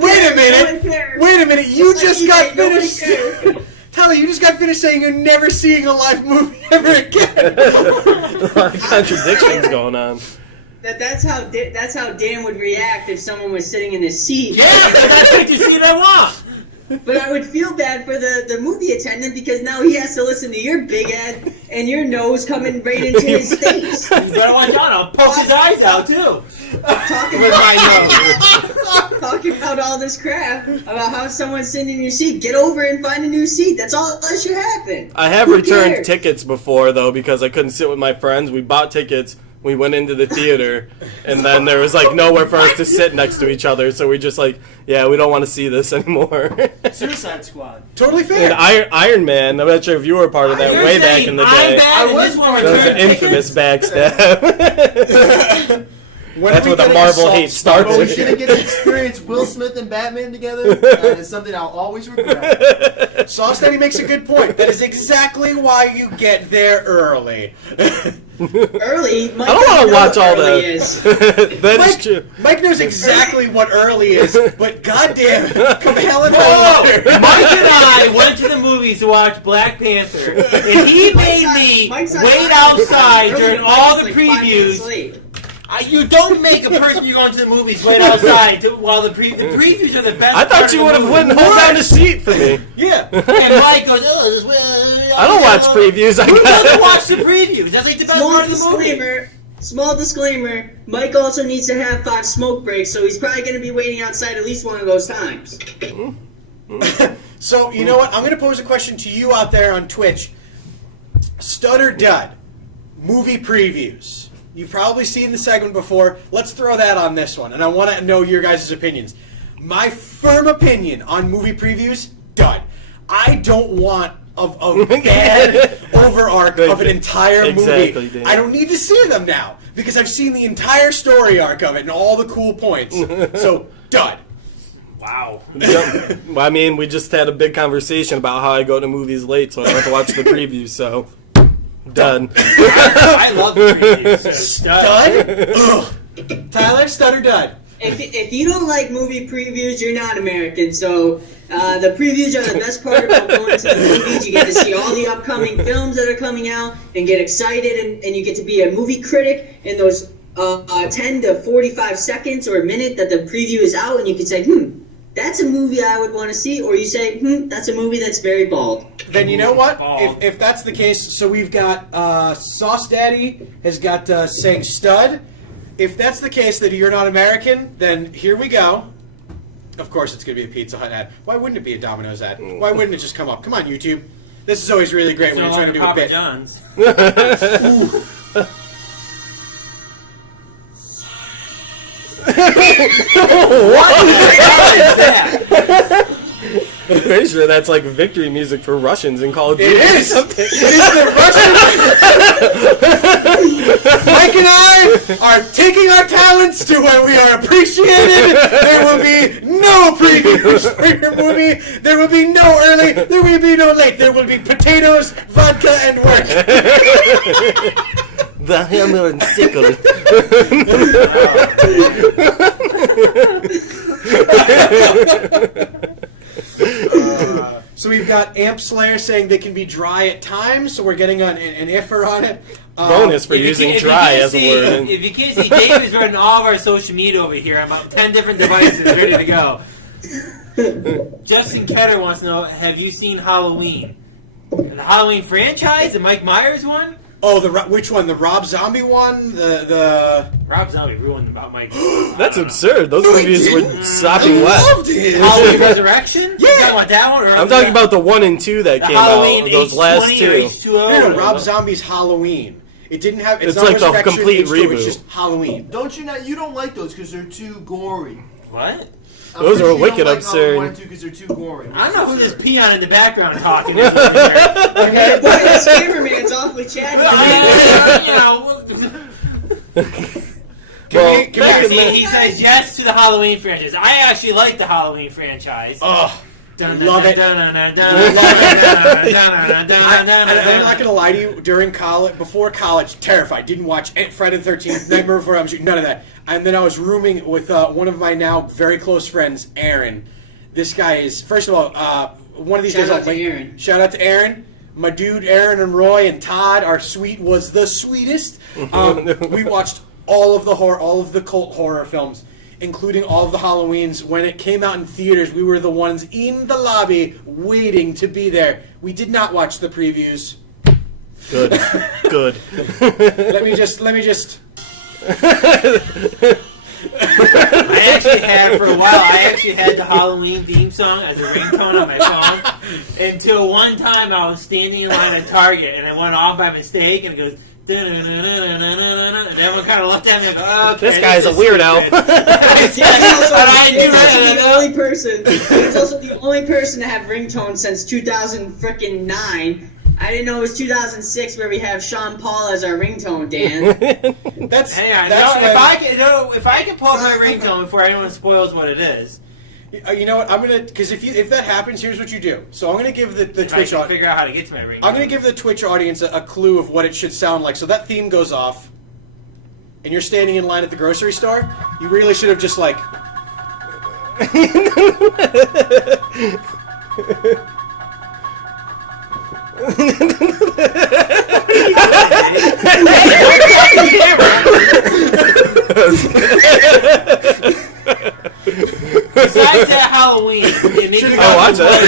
Wait a minute. No one cares. Wait a minute. You It's just like got eBay, nobody finished. cares. Tyler, you just got finished saying you're never seeing a live movie ever again. A lot of contradictions going on. That's how Dan would react if someone was sitting in his seat. yeah, that's what you see what I want. But I would feel bad for the movie attendant because now he has to listen to your big head and your nose coming right into his face. You better watch out. I'll poke his eyes out, too. Talking With about, talking about all this crap about how someone's sitting in your seat. Get over it and find a new seat. That's all that should happen. I have Who returned cares? tickets before though because I couldn't sit with my friends. We bought tickets, we went into the theater, and then there was like nowhere for us to sit next to each other. So we just like, yeah, we don't want to see this anymore. Suicide Squad. Totally fair. And Iron Man. I'm not sure if you were part of that You're way back saying in the I'm day. bad and was this one part That was returned an infamous backstab. When That's are we what the getting Marvel assault hate starts But we with. didn't get to experience Will Smith and Batman together. That is something I'll always regret. Sauce Daddy makes a good point. That is exactly why you get there early. Early. Mike I don't want doesn't to know watch what all early that. is. That is true. Mike knows exactly what early is, but goddamn, come hell and high Oh, water. Mike and I went to the movies to watch Black Panther, and he made me Mike's not wait talking outside early. during Mike's all the like 5 minutes previews. late. You don't make a person you're going to the movies wait outside while the previews are the best. I part thought of you the would have movie. wouldn't hold down a seat for me. Yeah. And Mike goes, I don't watch previews. I Who doesn't got watch the previews? That's like the best part of the movie. Small disclaimer, Mike also needs to have 5 smoke breaks, so he's probably going to be waiting outside at least one of those times. So, you know what? I'm going to pose a question to you out there on Twitch. Stud or dud? Movie previews. You've probably seen the segment before. Let's throw that on this one, and I want to know your guys' opinions. My firm opinion on movie previews, dud. I don't want a bad overarch of an entire Exactly, movie. Dan. I don't need to see them now, because I've seen the entire story arc of it and all the cool points. So, dud. Wow. Well, I mean, we just had a big conversation about how I go to movies late, so I don't have to watch the previews. So, done. I love the previews. So Dud? Ugh. Tyler, stud or dud? If you don't like movie previews, you're not American. So the previews are the best part about going to the movies. You get to see all the upcoming films that are coming out and get excited, and you get to be a movie critic in those 10 to 45 seconds or a minute that the preview is out, and you can say, that's a movie I would want to see, or you say, that's a movie that's very bald. Then you know what? Bald. If that's the case, so we've got Sauce Daddy has got saying stud. If that's the case that you're not American, then here we go. Of course it's going to be a Pizza Hut ad. Why wouldn't it be a Domino's ad? Why wouldn't it just come up? Come on, YouTube. This is always really great when you're trying to do a Papa bit. John's. I'm pretty sure that's like victory music for Russians in Call of Duty. It is! It is the Russian. Mike and I are taking our talents to where we are appreciated. There will be no previews for your movie. There will be no early. There will be no late. There will be potatoes, vodka, and work. The hammer and sickle. So we've got Amp Slayer saying they can be dry at times, so we're getting an iffer on it. Bonus for using dry as a word. If you can't see, Dave is running all of our social media over here on about 10 different devices ready to go. Justin Ketter wants to know, have you seen Halloween? The Halloween franchise? The Mike Myers one? Oh, which one? The Rob Zombie one? The Rob Zombie ruined about Mike. That's absurd. Those No, he movies were didn't. sopping I wet. loved it. Halloween Resurrection? Yeah. You talking about that one? Or I'm talking about the 1 and 2 that the came Halloween out. Those H20 last or two. H2O? No, Rob Zombie's Halloween. It didn't have. It's It's not like the Resurrection, complete H2O, It's reboot. just Halloween. Don't you not? You don't like those because they're too gory. What? I'm Those pretty are sure you wicked don't like absurd. Halloween 1 and 2 because they're too gory. I don't know who this peon in the background talking to. Okay. Boy, this cameraman's awfully chatty. Well, Can we- He says yes to the Halloween franchise. I actually like the Halloween franchise. Oh, love it. And I'm I'm not gonna lie to you. During college, before college, terrified. Didn't watch Friday the 13th, Nightmare Before I'm None of that. And then I was rooming with one of my now very close friends, Aaron. This guy is, first of all, one of these Shout guys. out to Aaron. Shout out to Aaron. My dude, Aaron and Roy and Todd. Our suite was the sweetest. We watched all of the cult horror films, including all of the Halloweens. When it came out in theaters, we were the ones in the lobby waiting to be there. We did not watch the previews. Good. Good. Let me just. I actually had, for a while, the Halloween theme song as a ringtone on my phone. Until one time I was standing in line at Target and it went off by mistake and it goes, And everyone kind of looked at me like, oh, okay, This guy's a is weirdo. stupid. He's also the only person to have ringtones since 2009. I didn't know it was 2006 where we have Sean Paul as our ringtone, Dan. That's Hang on, that's no, when- if I can pull up my ringtone before anyone spoils what it is, You know what? I'm gonna because if that happens, here's what you do. So I'm gonna give the if I Twitch can audience. figure out how to get to my ringtone. I'm gonna give the Twitch audience a clue of what it should sound like. So that theme goes off, and you're standing in line at the grocery store. You really should have just like. Besides that Halloween, you need to Oh, watch that.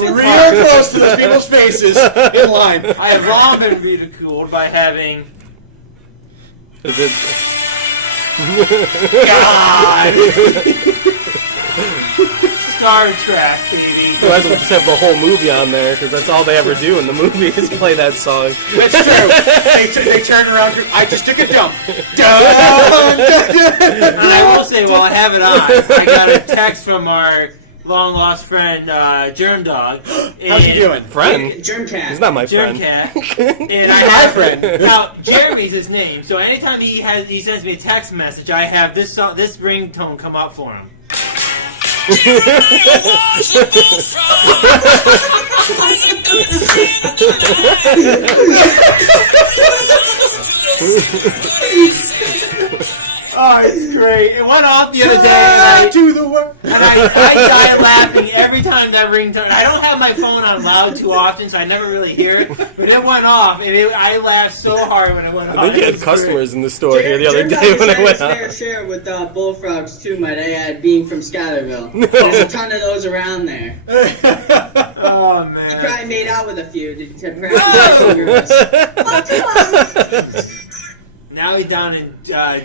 Real close to those people's faces in line. I have long been ridiculed by having Is it? God Star Trek, baby. Might as well just have the whole movie on there because that's all they ever do in the movie is play that song. That's true. They turn around. I just took a dump. Dun, And I will say, while I have it on, I got a text from our long lost friend, Germ Dog. How's he doing? Friend? Germcat. He's not my Germ friend. Cat. And I My have friend. Now, Jeremy's his name, so anytime he sends me a text message, I have this ringtone come up for him. Oh, it's great. It went off the other day, and to the world. I die laughing every time that ringtone. I don't have my phone on loud too often, so I never really hear it. But it went off, and I laughed so hard when it went off. I think you It had was customers in the store here the other Germ Dog day has when I had went his fair out. share with bullfrogs too, might I add, being from Schuylerville. There's a ton of those around there. Great. Oh You man! probably made out with a few to practice. Now he's down in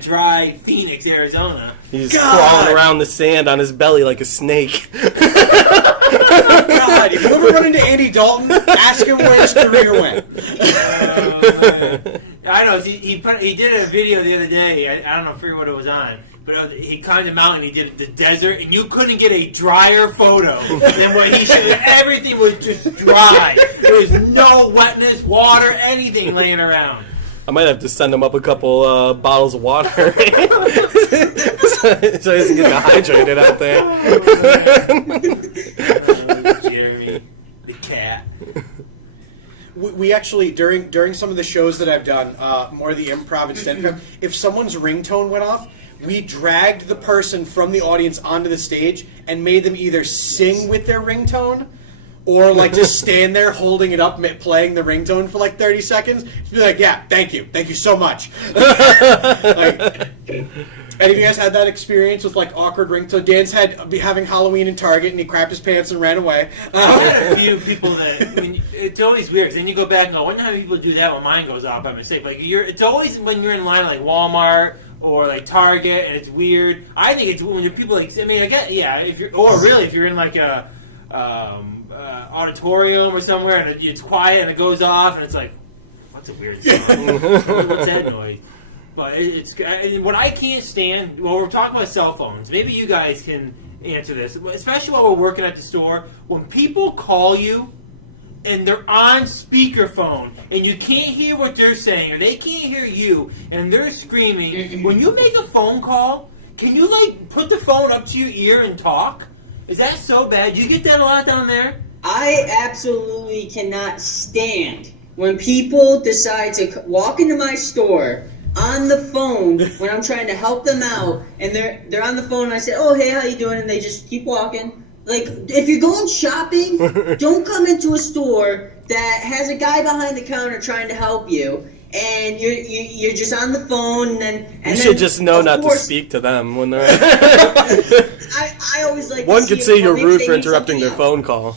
dry Phoenix, Arizona. He's God. crawling around the sand on his belly like a snake. God, if you ever run into Andy Dalton, ask him where his career went. I know he did a video the other day. I don't know, I forget what it was on, but he climbed a mountain. He did the desert, and you couldn't get a drier photo than what he showed. Everything was just dry. There was no wetness, water, anything laying around. I might have to send him up a couple bottles of water so he doesn't get dehydrated out there. Jeremy, the cat. We actually during some of the shows that I've done, more of the improv and stand-up, if someone's ringtone went off, we dragged the person from the audience onto the stage and made them either sing with their ringtone or like just stand there holding it up, playing the ringtone for like 30 seconds. Just be like, yeah, thank you so much. Like, any of you guys had that experience with like awkward ringtone? Dan's had having Halloween in Target and he crapped his pants and ran away. I had a few people that it's always weird. 'Cause then you go back and go, "When how many people do that when mine goes off by mistake?" Like it's always when you're in line like Walmart or like Target, and it's weird. I think it's when people like. I mean, I get if you're in like a auditorium or somewhere and it's quiet and it goes off and it's like, what's a weird sound? What's that noise? But it's what I can't stand. Well, we're talking about cell phones. Maybe you guys can answer this, especially while we're working at the store. When people call you and they're on speakerphone and you can't hear what they're saying or they can't hear you and they're screaming. When you make a phone call, can you like put the phone up to your ear and talk? Is that so bad? Do you get that a lot down there? I absolutely cannot stand when people decide to walk into my store on the phone when I'm trying to help them out, and they're on the phone, and I say, "Oh, hey, how you doing?" And they just keep walking. Like, if you're going shopping, don't come into a store that has a guy behind the counter trying to help you, and you're just on the phone, and You should just know not to speak to them when they're. I always like. One to could see say if you're maybe rude they for need interrupting their something phone call. on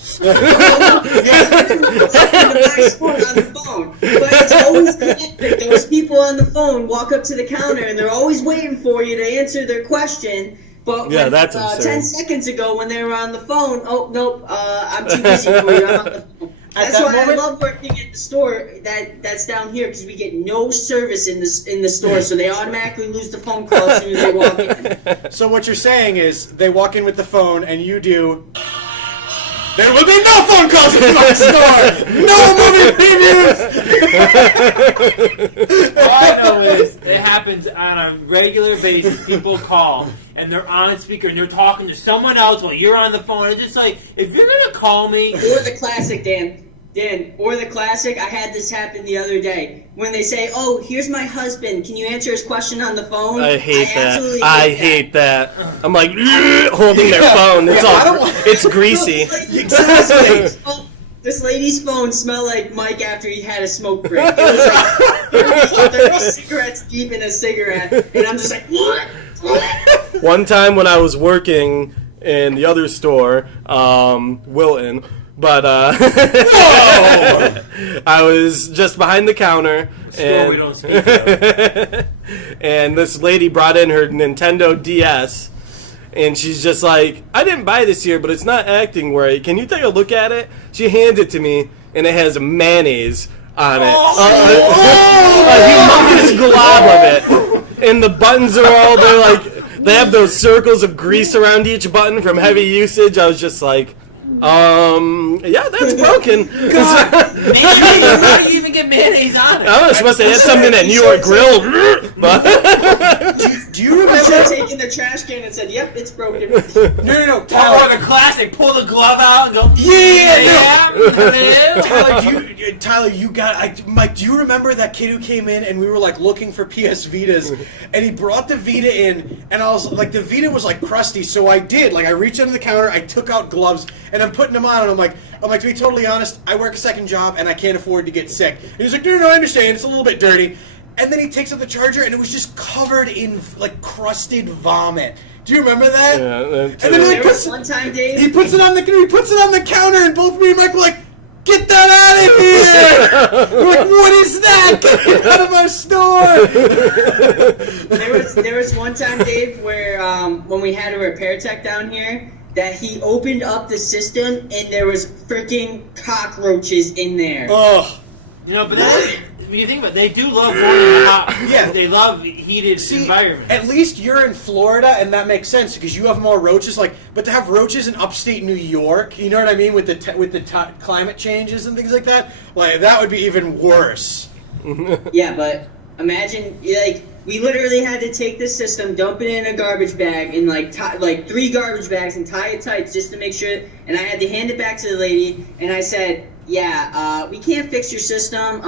the phone. But it's always electric. Those people on the phone walk up to the counter and they're always waiting for you to answer their question. But Yeah, when, that's absurd. 10 seconds ago when they were on the phone, oh, nope, I'm too busy for you. I'm on the phone. at That's that why moment, I love working at the store that's down here because we get no service in the store, so they automatically lose the phone call as soon as they walk in. so what you're saying is they walk in with the phone and you do. There will be no phone calls in my store. No movie previews. All I know is it happens on a regular basis. People call and they're on speaker and they're talking to someone else while you're on the phone. It's just like, if you're gonna call me, Or the classic, Dan, or the classic. I had this happen the other day when they say, "Oh, here's my husband. Can you answer his question on the phone?" I hate that. absolutely I hate that. I'm like holding their phone. It's I don't all. want- It's greasy. Exactly. This lady's phone smelled like Mike after he had a smoke break. It was like 30 cigarettes deep in a cigarette, and I'm just like, what? One time when I was working in the other store, Wilton, but I was just behind the counter, store we don't speak of. and this lady brought in her Nintendo DS, and she's just like, I didn't buy this here, but it's not acting right. Can you take a look at it? She hands it to me, and it has mayonnaise on it. A humongous glob of it. And the buttons are all, they have those circles of grease around each button from heavy usage. I was just like, yeah, that's broken. Maybe how do you even get mayonnaise on it? I was supposed to have something at New York Grill. But Do you I should have remember? taken the trash can and said, "Yep, it's broken." No. Or Tyler, the classic, pull the glove out and go, Yeah, yeah. Tyler, you got. Mike, do you remember that kid who came in and we were like looking for PS Vitas, and he brought the Vita in, and I was like, the Vita was like crusty, so I reached under the counter, I took out gloves, and I'm putting them on, and I'm like, to be totally honest, I work a second job and I can't afford to get sick. And he's like, no, I understand, it's a little bit dirty. And then he takes out the charger, and it was just covered in like crusted vomit. Do you remember that? yeah, And then he There was puts one time, Dave. he puts it on the counter, and both me and Mike were like, "Get that out of here!" We're like, "What is that? Get it out of our store!" There was one time, Dave, where when we had a repair tech down here, that he opened up the system and there was freaking cockroaches in there. Ugh. You know, but when you think about it, they do love going in the hot. Yeah. They love heated environments. At least you're in Florida, and that makes sense because you have more roaches. But to have roaches in upstate New York, you know what I mean, with the climate changes and things like that, like that would be even worse. Yeah, but imagine, like, we literally had to take this system, dump it in a garbage bag, and like 3 garbage bags, and tie it tight just to make sure. And I had to hand it back to the lady, and I said, "Yeah, we can't fix your system.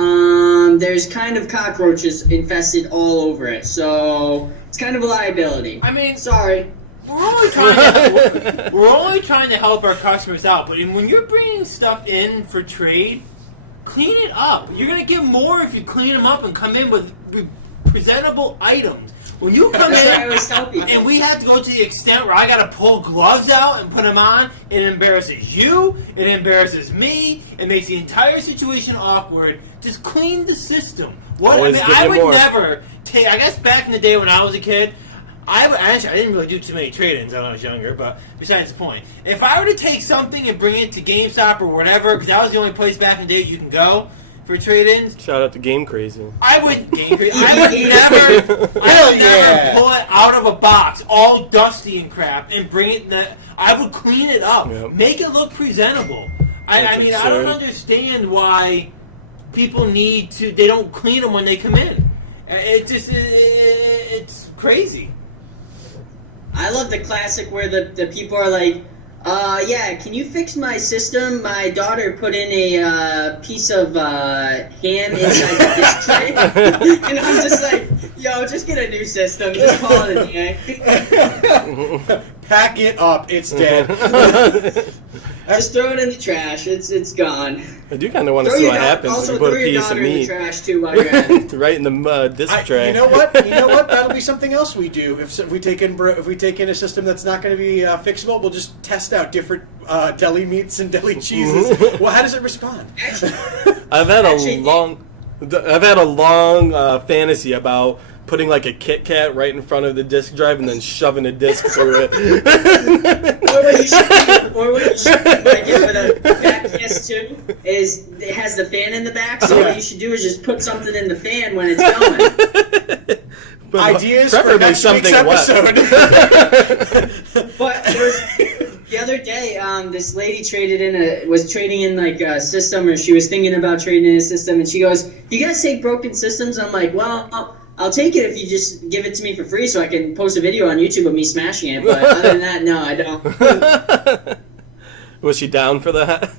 There's kind of cockroaches infested all over it, so it's kind of a liability." I mean, Sorry. we're only trying to help our customers out. But when you're bringing stuff in for trade, clean it up. You're gonna get more if you clean them up and come in with presentable items. When you come That's what I in always tell people. and we have to go to the extent where I gotta pull gloves out and put them on, it embarrasses you, it embarrasses me, it makes the entire situation awkward. Just clean the system. Always give I you would more. never take. I guess back in the day when I was a kid, I didn't really do too many trade-ins when I was younger, but besides the point. If I were to take something and bring it to GameStop or whatever, because that was the only place back in the day you can go for trade-ins, shout out to Game Crazy. I would never yeah. pull it out of a box, all dusty and crap, and bring it. I would clean it up, Yep. make it look presentable. I That's mean, I don't absurd. understand why people need to. They don't clean them when they come in. It's crazy. I love the classic where the people are like, yeah, can you fix my system? My daughter put in a piece of ham inside the disc tray. And I'm just like, yo, just get a new system. Just call it a day. Pack it up. It's dead. Just throw it in the trash. It's gone. I do kind of want to Throw see your what da- happens also if you put throw a your piece of daughter in the meat trash too while you're at it. right in the disc tray. You know what? That'll be something else we do. If we take in a system that's not going to be fixable, we'll just test out different deli meats and deli cheeses. Well, how does it respond? Actually, I've had Actually, a long fantasy about putting like a Kit Kat right in front of the disk drive and then shoving a disc through it. or what you should do, like it with a fat PS2. is it has the fan in the back. So what you should do is just put something in the fan when it's going. Ideas for Preferably next week's something wet. But the other day, this lady was trading in like a system, or she was thinking about trading in a system, and she goes, "You guys take broken systems?" I'm like, "Well, I'll take it if you just give it to me for free, so I can post a video on YouTube of me smashing it." But other than that, no, I don't. Was she down for that?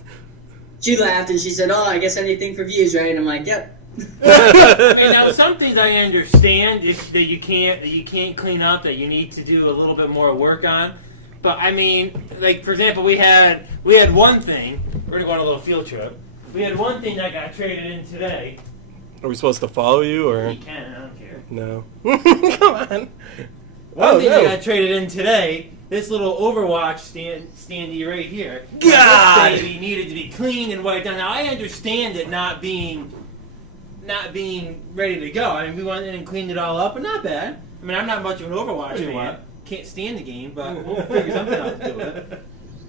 She laughed and she said, "Oh, I guess anything for views, right?" And I'm like, "Yep." I mean, now some things I understand that you can't clean up, that you need to do a little bit more work on. But I mean, like for example, we had one thing. We're gonna go on a little field trip. We had one thing that got traded in today. Are we supposed to follow you or You can, I don't care. no? Come on. One thing that no. got traded in today. This little Overwatch standee right here. God! This baby needed to be cleaned and wiped down. Now I understand it not being ready to go. I mean, we went in and cleaned it all up, but not bad. I mean, I'm not much of an Overwatch fan. what? Can't stand the game, but we'll figure something out to do with it.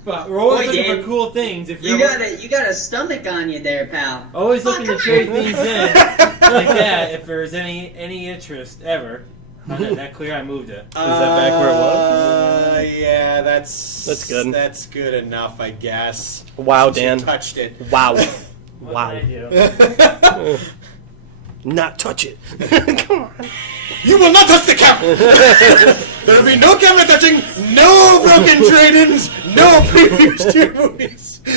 But we're always Boy, looking Dan, for cool things. If You you're got a stomach on you there, pal. always looking to come trade on. things in like that, if there's any interest ever. That clear, I moved it. Is that back where it was? Yeah, that's good. That's good enough, I guess. Wow, Since you Dan. touched it. Wow. What Wow. did I do? Not touch it. Come on. You will not touch the camera! There will be no camera touching, no broken trade-ins, no previews to movies. So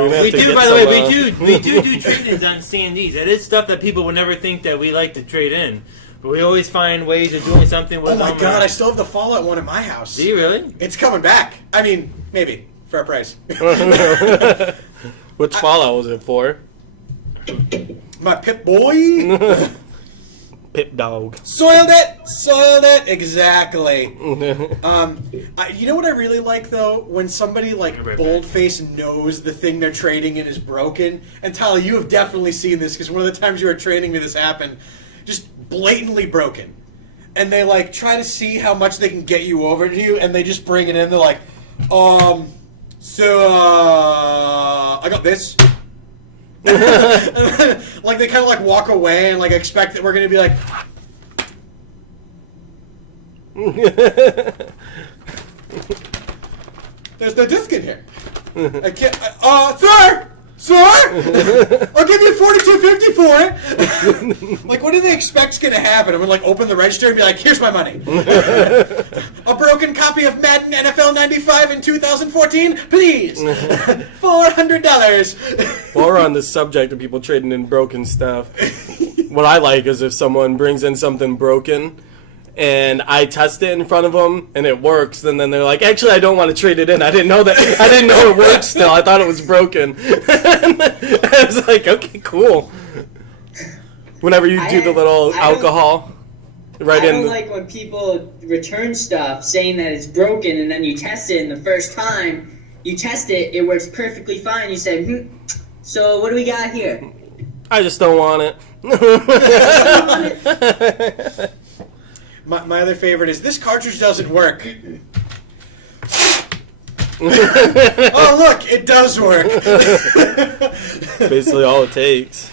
We're gonna have we to do. get By the way, some, we do trade-ins on standees. That is stuff that people would never think that we like to trade in, but we always find ways of doing something with Oh my them. god, I still have the Fallout one in my house. Do you really? It's coming back. I mean, maybe. Fair price. Which Fallout was it for? My Pip Boy. Pip Dog. Soiled it, exactly. You know what I really like though? When somebody like Right back. boldface knows the thing they're trading in is broken. And Tyler, you have definitely seen this because one of the times you were training me, this happened. Just blatantly broken, and they like try to see how much they can get you over to you, and they just bring it in. They're like, I got this. Like they kind of like walk away and like expect that we're gonna be like, there's no disc in here. I can't. Sir, I'll give you $42.50 for it. Like, what do they expect's gonna happen? I'm gonna like open the register and be like, here's my money. A broken copy of Madden NFL 95 in 2014, please. $400. While we're on the subject of people trading in broken stuff, what I like is if someone brings in something broken and I test it in front of them and it works, and then they're like, actually, I don't want to trade it in. I didn't know it worked still. I thought it was broken. I was like, okay, cool. Whenever you do the little I don't- alcohol, right I in don't the... like when people return stuff saying that it's broken, and then you test it, and the first time you test it, it works perfectly fine. You say, so what do we got here? I just don't want it. My other favorite is this cartridge doesn't work. Oh look, it does work. Basically all it takes.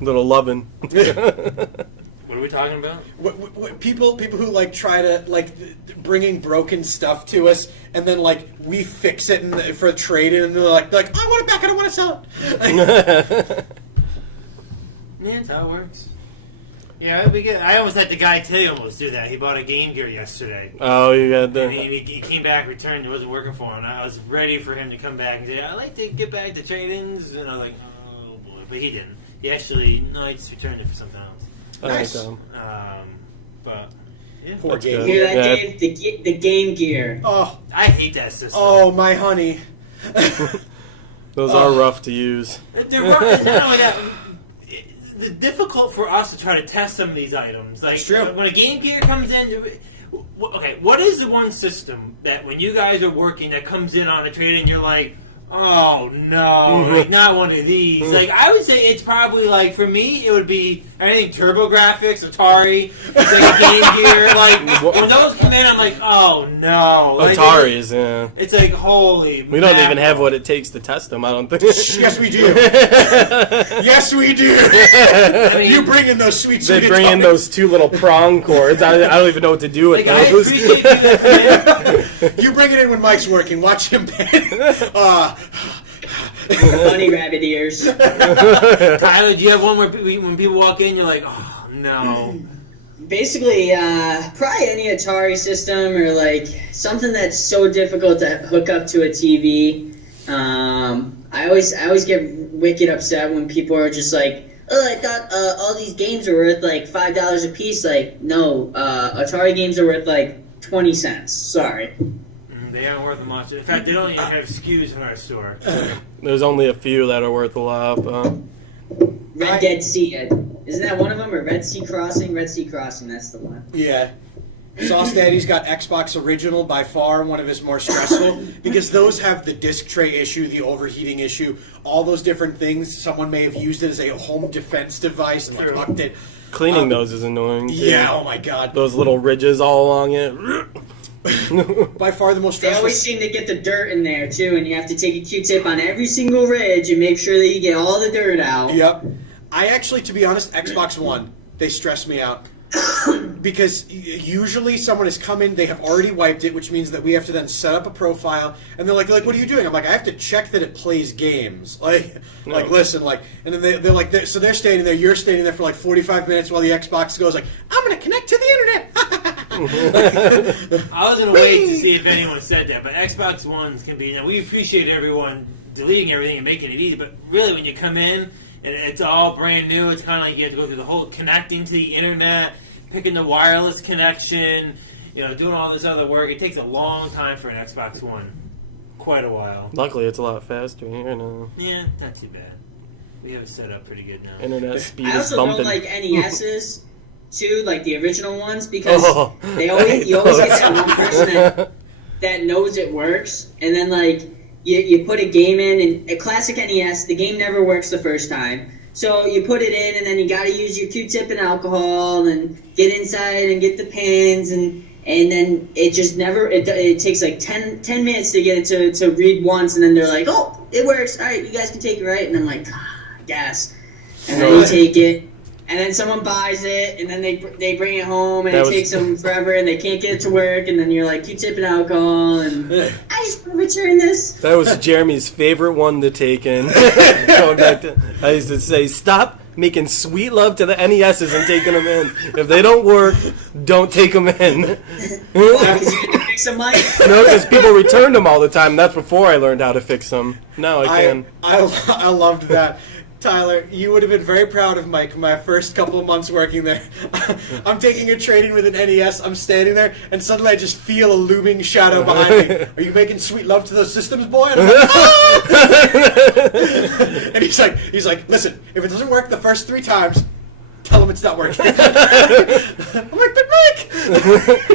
Little loving. What are we talking about? What, people who like try to like bringing broken stuff to us, and then like we fix it for a trade in, and they're like I want it back, I don't want to sell it. Yeah, that's how it works. Yeah, I almost let the guy today almost do that. He bought a Game Gear yesterday. Oh, you got And the... he came back, returned, it wasn't working for him. And I was ready for him to come back and say, I'd like to get back to trade-ins. And I was like, oh boy. But he didn't. He just returned it for something else. Nice. But, yeah. Poor That's game. good. Hear that, Yeah. Dave? The Game Gear. Oh, I hate that system. my honey. Those are rough to use. They're not only that, it's difficult for us to try to test some of these items. Like That's true. When a Game Gear comes in, okay, what is the one system that when you guys are working that comes in on a trade and you're like, oh no, like not one of these. Like I would say it's probably like for me it would be anything TurboGrafx, Atari, like Game Gear. Like when those come in, I'm like, oh no. Like, Ataris, yeah. It's like holy. We don't even mackerel. have what it takes to test them. I don't think. Yes, we do. Yes, we do. I mean, You bring in those sweet. They bring in those two little prong cords. I don't even know what to do with like, I those. appreciate you that. You bring it in when Mike's working. Watch him. Bunny rabbit ears. Tyler, do you have one where when people walk in, you're like, oh no. Basically, probably any Atari system or like something that's so difficult to hook up to a TV. I always get wicked upset when people are just like, oh, I thought all these games are worth like $5 a piece. Like, no, Atari games are worth like 20 cents. Sorry. They aren't worth much. In fact, they don't even have SKUs in our store. There's only a few that are worth a lot. Red Dead Sea. Isn't that one of them? Or Red Sea Crossing? Red Sea Crossing, that's the one. Yeah. Sauce Daddy's got Xbox Original, by far one of his more stressful, because those have the disc tray issue, the overheating issue, all those different things. Someone may have used it as a home defense device and like hucked it. Cleaning those is annoying. Too. Yeah, oh my god. Those little ridges all along it. By far the most They stressful. always seem to get the dirt in there, too, and you have to take a Q-tip on every single ridge and make sure that you get all the dirt out. Yep. I actually, to be honest, Xbox One, they stress me out. Because usually someone has come in, they have already wiped it, which means that we have to then set up a profile, and they're like, what are you doing? I'm like, I have to check that it plays games. Like listen, like, and then they're like, so they're standing there, you're standing there for like 45 minutes while the Xbox goes like, I'm going to connect to the internet. I was gonna wait to see if anyone said that, but Xbox Ones can be. Now we appreciate everyone deleting everything and making it easy, but really when you come in and it's all brand new, it's kind of like you have to go through the whole connecting to the internet, picking the wireless connection, doing all this other work. It takes a long time for an Xbox One, quite a while. Luckily, it's a lot faster here now. Yeah, not too bad. We have it set up pretty good now. Internet speed I is also bumping. don't like NESs, too, like the original ones, because you always Those get that one person that knows it works, and then like you put a game in, and a classic NES, the game never works the first time. So you put it in, and then you got to use your Q-tip and alcohol, and get inside and get the pins, and then it just never. It takes like 10 minutes to get it to read once, and then they're like, oh, it works. All right, you guys can take it, right? And I'm like, gas. And then you take it. And then someone buys it, and then they bring it home, and it takes them forever, and they can't get it to work, and then you're like, Q-tip and alcohol, and I just want to return this. That was Jeremy's favorite one to take in. Going back to, I used to say, stop making sweet love to the NESs and taking them in. If they don't work, don't take them in. Why? Because you had to fix them, Mike? No, because people returned them all the time. That's before I learned how to fix them. Now I can. I loved that. Tyler, you would have been very proud of Mike my first couple of months working there. I'm taking a trade-in with an NES. I'm standing there, and suddenly I just feel a looming shadow behind me. Are you making sweet love to those systems, boy? And I'm like, ah! And he's like, listen, if it doesn't work the first 3 times, tell him it's not working. I'm like, but Mike!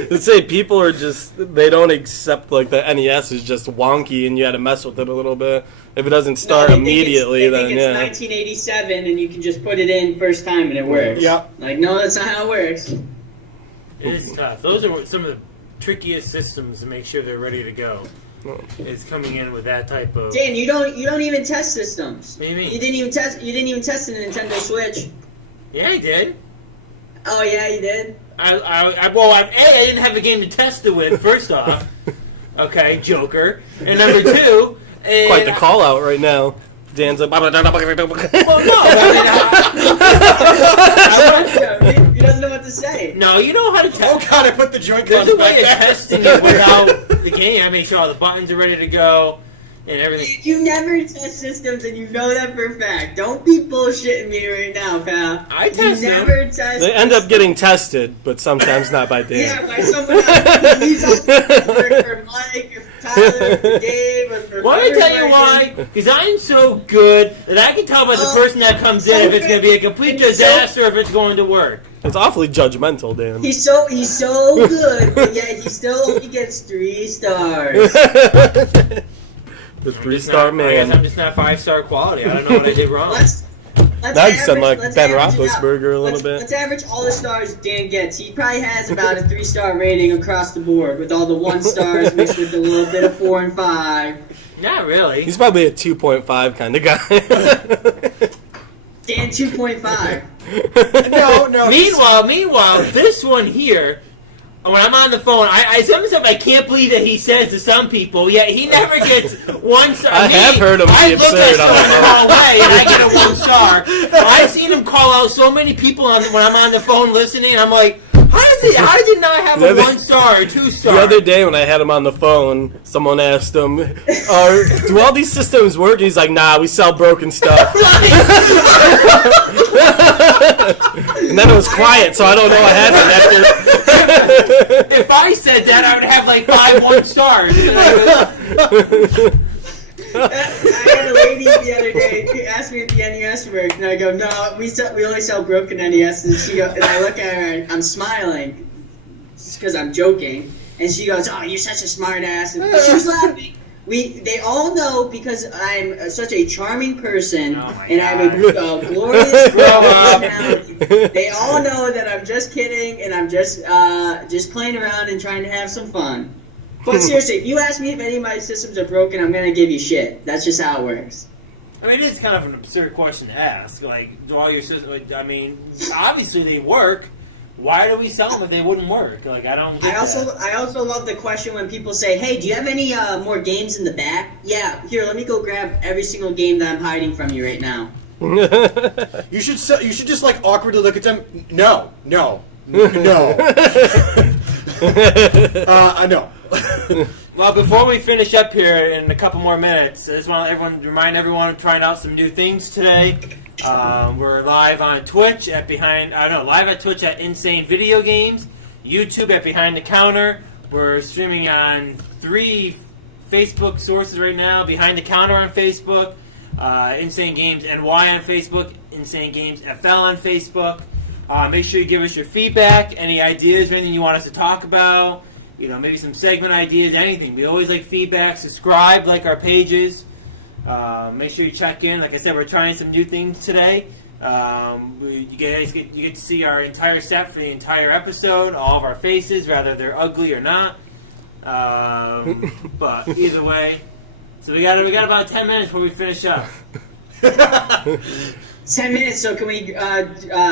Let's say people are just, they don't accept like the NES is just wonky and you had to mess with it a little bit. If it doesn't start immediately, they then think it's yeah. 1987, and you can just put it in first time, and it works. Yep. Like, no, that's not how it works. It is tough. Those are some of the trickiest systems to make sure they're ready to go. Is coming in with that type of. Dan, you don't even test systems. What do you mean? You didn't even test the Nintendo Switch. Yeah, I did. Oh yeah, you did. I didn't have a game to test it with. First off, okay, Joker, and number 2. And Quite the call out right now. Dan's like, Well, no, He doesn't know what to say. no, you know how to test. Oh god, I put the Joy-Cons There's a way back of there. testing it without the game. I make sure all the buttons are ready to go and everything. You never test systems, and you know that for a fact. Don't be bullshitting me right now, pal. I test You them. never test. they end up getting tested, but sometimes not by Yeah, Dan. by someone else. He's all for Mike, or for Tyler, for Dave, or for. Well, let me tell you everybody. why. Because I'm so good that I can tell by the person that comes in if it's going to be a complete disaster or if it's going to work. It's awfully judgmental, Dan. He's so good, but yet he still only gets 3 stars. The 3-star I guess I'm man. just not 5-star quality. I don't know what I did wrong. Now you sound like let's Ben average it out. Roethlisberger a little bit. Let's average all the stars Dan gets. He probably has about a 3-star rating across the board with all the 1 stars mixed with a little bit of 4 and 5. Not really. He's probably a 2.5 kind of guy. Dan 2.5. No. Meanwhile, this one here, when I'm on the phone, I sometimes I can't believe that he says to some people, yet he never gets 1 star. I have heard him I be look absurd at on the someone phone. away and I get a 1 star. I've seen him call out so many people when I'm on the phone listening. And I'm like, how does it not have a 1 star or 2 star? The other day when I had him on the phone, someone asked him, do all these systems work? And he's like, nah, we sell broken stuff. And then it was quiet, so I don't know what happened after. If I said that, I would have like 5 1 stars. I had a lady the other day who asked me if the NES worked, and I go, no, we only sell broken NES. And and I look at her and I'm smiling, just because I'm joking. And she goes, oh, you're such a smart ass. And she was laughing. They all know because I'm such a charming person and I have a glorious personality. They all know that I'm just kidding and I'm just playing around and trying to have some fun. But seriously, if you ask me if any of my systems are broken, I'm gonna give you shit. That's just how it works. I mean, it is kind of an absurd question to ask. Like, do all your systems? I mean, obviously they work. Why do we sell them if they wouldn't work? Like, I don't get that. I also love the question when people say, "Hey, do you have any more games in the back?" Yeah, here, let me go grab every single game that I'm hiding from you right now. You should just like awkwardly look at them. No. No. Well, before we finish up here in a couple more minutes, I just want to remind everyone we're trying out some new things today. We're live on Twitch at Twitch at Insane Video Games, YouTube at Behind the Counter. We're streaming on 3 Facebook sources right now: Behind the Counter on Facebook, Insane Games NY on Facebook, Insane Games FL on Facebook. Make sure you give us your feedback, any ideas, anything you want us to talk about. Maybe some segment ideas, anything. We always like feedback. Subscribe, like our pages. Make sure you check in. Like I said, we're trying some new things today. You get to see our entire set for the entire episode, all of our faces, whether they're ugly or not. But either way, so we got about 10 minutes before we finish up. 10 minutes. So can we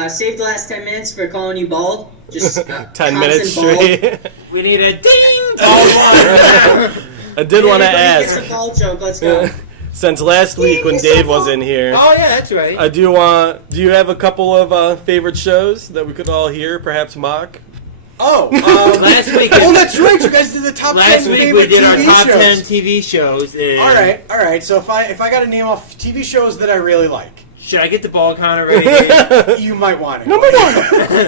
save the last 10 minutes for calling you bald? Just 10 minutes straight. We need a ding. I did want to ask. Get the bald joke. Let's go. Since last week when Dave was in here, Oh yeah, that's right. do you have a couple of favorite shows that we could all hear, perhaps mock? Last week. That's right. You guys did the top 10 Last week favorite we did our TV top shows. 10 TV shows. And All right. So if I got to name off TV shows that I really like, should I get the ball counter ready? you might want it. Number 1,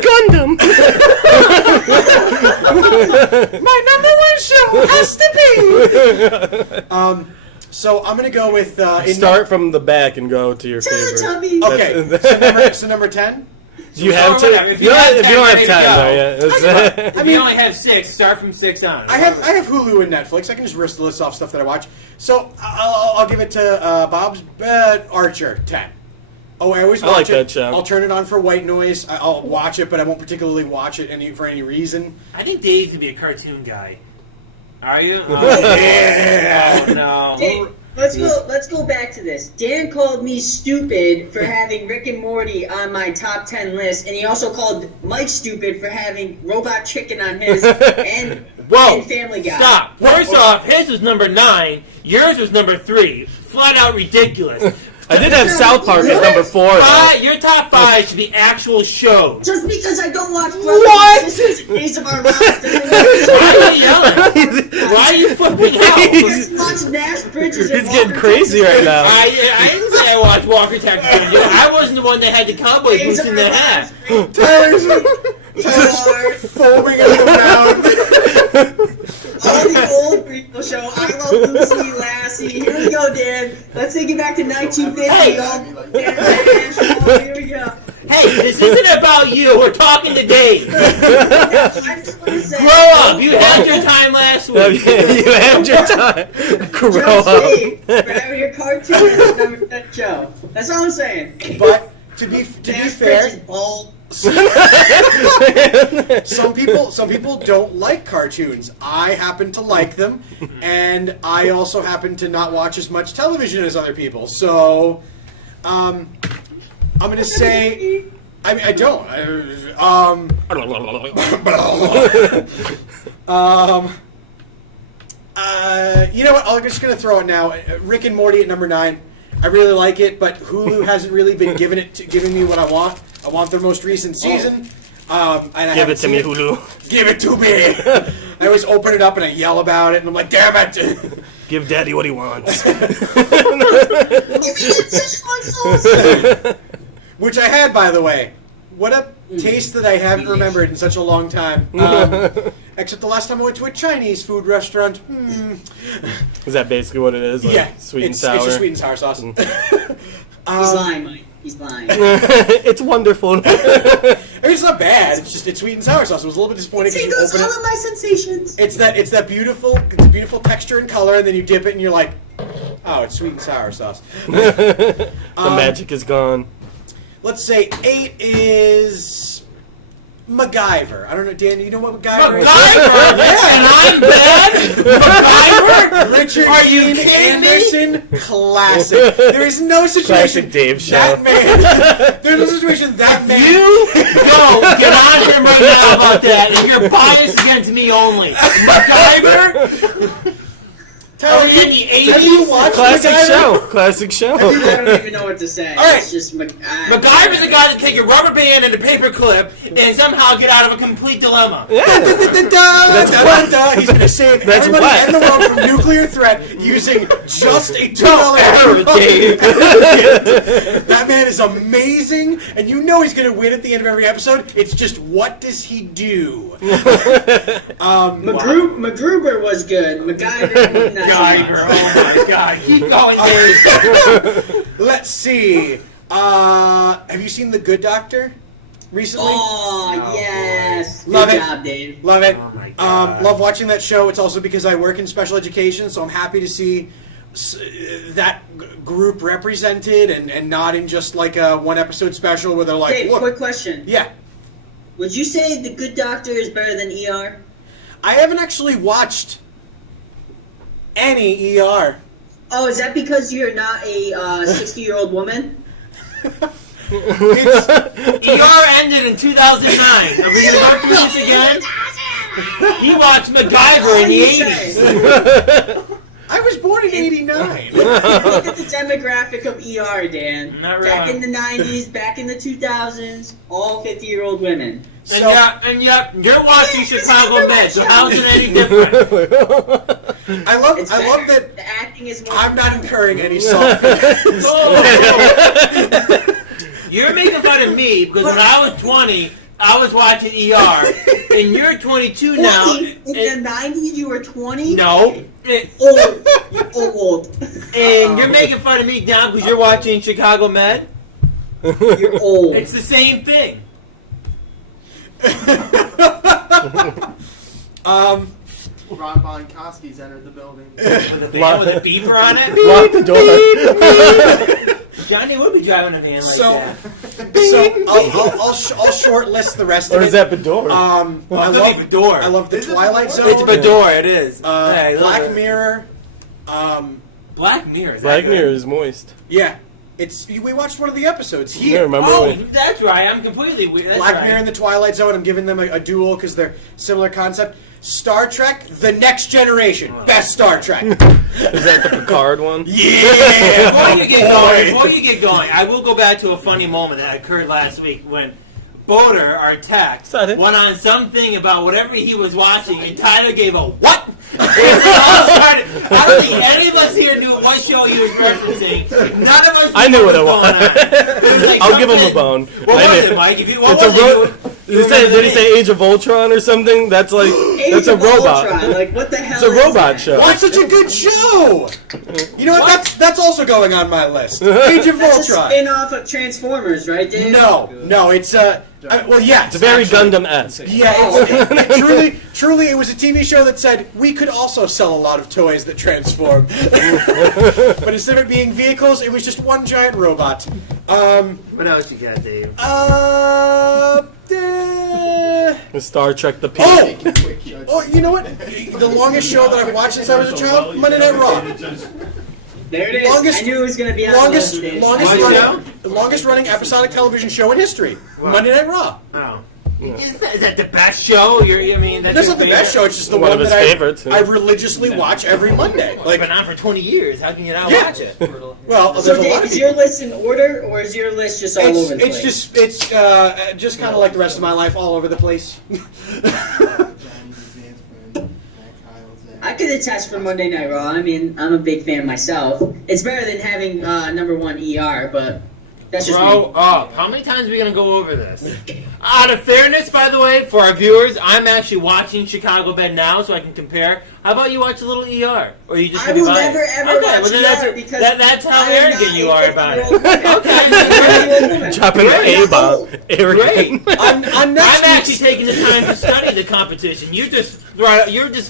Gundam. My number 1 show has to be. So I'm gonna go with Start from the back and go to your favorite. Teletubbies. Okay. So number 10. Do you have to? whatever. If you don't have 10, though, yeah. If you only have 6, start from 6 on. I have Hulu and Netflix. I can just list off stuff that I watch. So I'll give it to Bob's Archer 10. Oh, I always watch like it. that show. I'll turn it on for white noise. I'll watch it, but I won't particularly watch it for any reason. I think Dave could be a cartoon guy. Are you? Yeah. Oh, no. Hey, let's go back to this. Dan called me stupid for having Rick and Morty on my top 10 list, and he also called Mike stupid for having Robot Chicken on his and Family Guy. Stop. First off, his was number 9. Yours was number 3. Flat out ridiculous. I did have South Park as number 4. though. Your top 5 should be actual shows. Just because I don't watch What? Days of Our Lives. Why are you yelling? Why are you flipping out? Just watch Nash Bridges. He's getting crazy right now. I didn't say I watched Walker Texas Ranger. I wasn't the one that had the cowboy boots in the hat. Tyler's foaming at the mouth. All the old Rico show. I Love Lucy, Lassie. Here we go, Dan. Let's take it back to 1950. Hey. Here we go. Hey, this isn't about you. We're talking to Dave. I just want to say, Grow up. You had your time last week. You had your time. Grow Joe up. Steve, for having your cartoon as the number 10 show. That's all I'm saying. But To be Bass fair, Pritch is bald. some people don't like cartoons. I happen to like them, and I also happen to not watch as much television as other people. So, I'm gonna say, I mean, I don't. You know what? I'm just gonna throw it now. Rick and Morty at number 9. I really like it, but Hulu hasn't really been giving me what I want. I want their most recent season. And I Give haven't it to seen me, Hulu. Give it to me. I always open it up and I yell about it, and I'm like, damn it. Give Daddy what he wants. Which I had, by the way. What a taste that I haven't remembered in such a long time. Except the last time I went to a Chinese food restaurant. Is that basically what it is? Like Yeah, sweet and it's sour. just sweet and sour sauce. He's lying, Mike. He's lying. It's wonderful. I mean, it's not bad. It's sweet and sour sauce. It was a little bit disappointing because you open all it. of my sensations. It's a beautiful texture and color, and then you dip it, and you're like, oh, it's sweet and sour sauce. The magic is gone. Let's say 8 is MacGyver. I don't know, Dan. You know what MacGyver is? MacGyver? And I'm bad? MacGyver? Richard Are you Dean kidding me? Anderson, classic. There is no situation. Classic Dave show. That man. There's no situation that man. You go get on him right now about that, and you're biased against me only. MacGyver? Tyler, Are we in the have you 80s? watched Classic MacGyver? show. Classic show. I don't even know what to say. All right. It's just MacGyver's the guy that take a rubber band and a paper clip and somehow get out of a complete dilemma. Da-da-da-da-da. He's going to save That's everybody what? in the world from nuclear threat using just a $2 ever, Dave. That man is amazing, and you know he's going to win at the end of every episode. It's just, what does he do? MacGruber was good. MacGyver, not so MacGyver, much. oh my god. Keep going, Dave. Let's see. Have you seen The Good Doctor recently? Oh, yes. Love Good it. job, Dave. Love it. Oh my God. Love watching that show. It's also because I work in special education, so I'm happy to see that group represented and not in just like a one episode special where they're like, Dave, look. quick question. Yeah. Would you say The Good Doctor is better than ER? I haven't actually watched any ER. Oh, is that because you're not a 60-year-old woman? It's, ER ended in 2009. Are we going to go through this again? He watched MacGyver in the 80s. I was born in '89. Look at the demographic of ER, Dan. Not Back really. in the 90s, back in the 2000s, all 50-year-old women. And yet, you're watching Chicago Med, so how's it any different? I love It's that The acting is more. I'm not incurring any self. You're making fun of me because when I was 20, I was watching ER, and you're 22 now. 20? In the 90s, you were 20? No. Old. You're old. And you're making fun of me now because you're watching Chicago Med? You're old. It's the same thing. Ron Bonkoski's entered the building. With a van with a beeper on it? Lock the door. Johnny would be driving a van like So, that. I'll short list the rest Or of is it. that Bedore? I It's love a Bedore. I love the Is it Twilight Bedore? Zone. It's Bedore, it is. Hey, look. Black Mirror. Black Mirror. Is that Black good? Mirror is moist. Yeah, we watched one of the episodes Yeah, here. remember Oh, when? that's right. I'm completely weird. That's Black right. Mirror and the Twilight Zone. I'm giving them a duel because they're similar concept. Star Trek: The Next Generation, best Star Trek. Is that the Picard one? Yeah. Before you get going, I will go back to a funny moment that occurred last week when Boder, our tech, Sorry. went on something about whatever he was watching, and Tyler gave a what? And they all started. I don't think any of us here knew what show he was referencing. None of us. I knew what it was was. going on. It was like I'll give him a something- bone. What I was knew- it, Mike? If you, what It's was a it? ro- Did he say Age of Ultron or something? That's like that's a robot. Ultron. Like, what the hell? It's a is robot that? show. That's such a good show. You know what? That's also going on my list. Age of That's a Ultron. spin-off of Transformers, right, Dave? No, it's well, yeah, It's very Gundam-esque. Yeah, truly, it was a TV show that said we could also sell a lot of toys that transform, but instead of it being vehicles, it was just one giant robot. What else you got, Dave? Star Trek: The Peak. Oh, you know what? The longest show that I've watched since I was a child, Monday Night Raw. There it is. I knew it was going to be on the list, Dave. Longest running episodic television show in history. Wow. Monday Night Raw. Oh. Is that the best show? That's not the best show. It's just the One one of his that favorites. I religiously watch every Monday. It's Like, been on for 20 years. How can you not Yeah. watch it? well, So, there's a Dave, lot of is people. your list in order, or is your list just all over the place? It's just kind of like the rest of my life, all over the place. I could attest for Monday Night Raw. I mean, I'm a big fan myself. It's better than having number one ER, but that's just Grow me. up. How many times are we going to go over this? Out of fairness, by the way, for our viewers, I'm actually watching Chicago Med now so I can compare. How about you watch a little ER? Or you just I gonna be will biased? never ever Okay, watch well, then ER because that's how I am arrogant not you a are about 50-year-old it. woman. Okay. I'm a 50-year-old woman. Dropping Great. the A-bomb. Arrogant. Great. on next I'm actually week's- taking the time to study the competition. You're just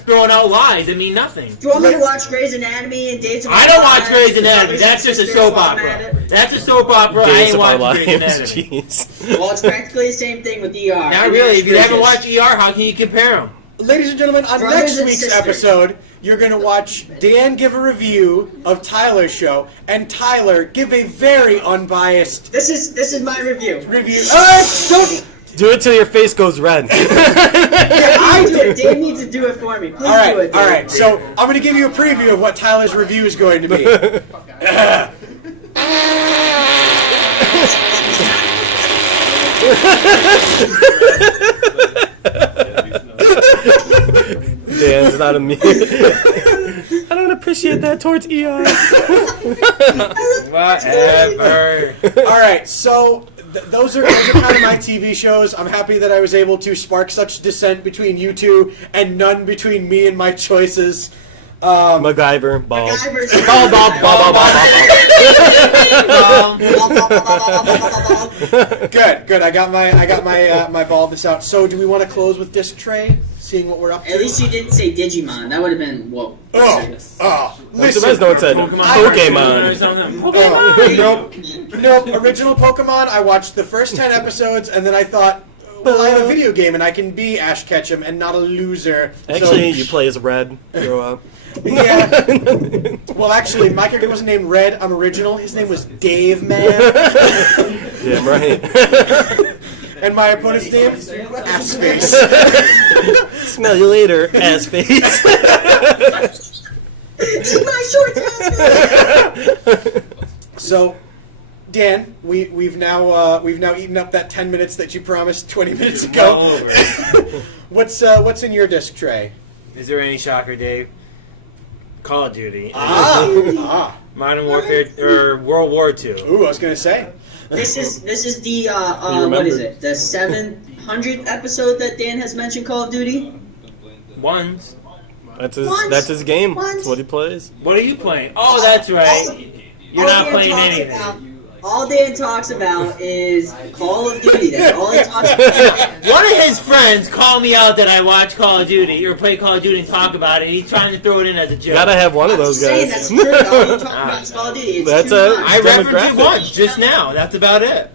throwing out lies that mean nothing. Do you want me to watch Grey's Anatomy and Days of Our I don't watch Lives, Grey's Anatomy. Brothers That's and just a Sisters soap while I'm at opera. it? That's a soap opera. I Days ain't of Our watching Grey's Lives. Anatomy. Jeez. Well, it's practically the same thing with ER. Not And really. that's If you haven't Bridges. watched ER, how can you compare them? Ladies and gentlemen, on Brothers next and week's sisters. episode, you're going to watch Dan give a review of Tyler's show, and Tyler give a very unbiased This is my review. review. Don't. Do it till your face goes red. I do it. Dave needs to do it for me. Please All right, do it. all Dave. right. So I'm going to give you a preview of what Tyler's review is going to be. Dan's not amused. I don't appreciate that towards ER. Whatever. All right, so those are kind of my TV shows. I'm happy that I was able to spark such dissent between you two and none between me and my choices. MacGyver, balls. MacGyver's- Ball, ball, ball, ball, ball, ball. Good. I got my ball this out. So, do we want to close with disc tray? Seeing what we're up to. At least you didn't say Digimon. That would have been whoa. Oh, I'm listen. surprised no one said Pokemon. Nope. Original Pokemon. I watched the first 10 episodes, and then I thought, well, I have a video game, and I can be Ash Ketchum and not a loser. Actually, you play as Red. Grow up. Yeah. Well, actually, my character wasn't named Red. I'm original. His name was Dave Man. Damn right. And my opponent's name? Assface. Smell you later, ass face. Eat my short ass. So, Dan, we've now eaten up that 10 minutes that you promised 20 minutes ago. Well over. What's in your disc tray? Is there any shocker, Dave? Call of Duty. Modern Warfare or World War II. Ooh, I was gonna say. This is the remember? what is it? The 700th episode that Dan has mentioned Call of Duty. Once. That's his game. Once. That's what he plays. What are you playing? Oh, that's right. You're All not Dan playing talks anything. about- all Dan talks about is Call of Duty. That's all he talks about. One of his friends called me out that I watch Call of Duty or play Call of Duty and talk about it. He's trying to throw it in as a joke. Gotta have one of I'm those just saying, guys. that's true. All you talk about is Call of Duty. It's That's too a- much. I referenced demographic. it once just now. That's about it.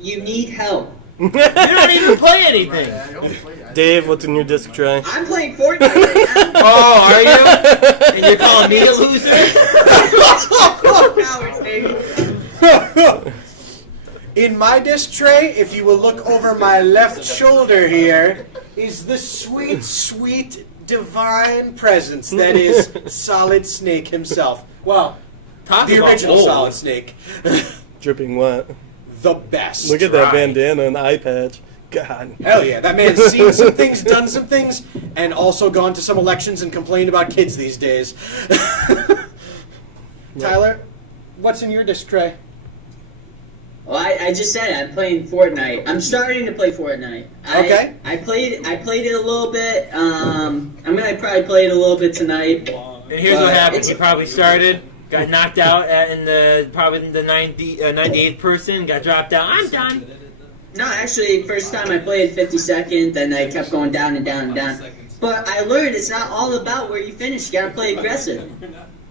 You need help. You don't even play anything. I don't play that. Dave, what's in your disc tray? I'm playing Fortnite right now. Oh, are you? And you're calling me a loser? Cowards, baby. In my disc tray, if you will look over my left shoulder here, is the sweet, sweet, divine presence that is Solid Snake himself. Well, Talk the about original old. Solid Snake. Dripping wet. The best. Look at that Dry. bandana and the eye patch. God. Hell yeah, that man's seen some things, done some things, and also gone to some elections and complained about kids these days. Tyler, what's in your disc tray? Well, I just said it. I'm playing Fortnite. I'm starting to play Fortnite. Okay. I played it a little bit. I'm gonna probably play it a little bit tonight. And here's what happened. You probably started, got knocked out in the 98th person, got dropped out. I'm done. No, actually, first time I played 52nd, then I kept going down and down and down. But I learned it's not all about where you finish. You gotta play aggressive.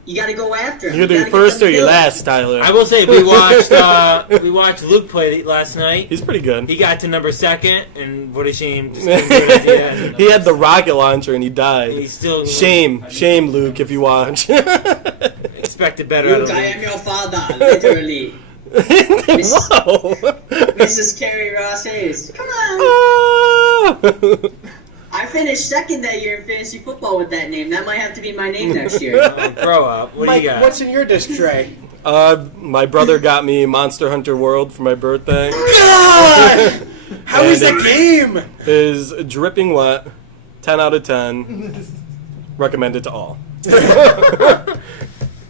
You gotta go after him. You're either first or you're last, Tyler. I will say we watched Luke play last night. He's pretty good. He got to number 2nd, and what a shame. Just couldn't do it at the end. He had the rocket launcher and he died. He's still Shame, Luke, if you watch. expected better out of Luke, I Luke. am your father, literally. Whoa! Mrs. Carrie Ross Hayes. Come on. Ah! I finished second that year in fantasy football with that name. That might have to be my name next year. Oh, grow up. What Mike, do you got? what's in your disc tray? My brother got me Monster Hunter World for my birthday. God! How is the game? Is dripping wet. 10 out of 10. Recommend it to all.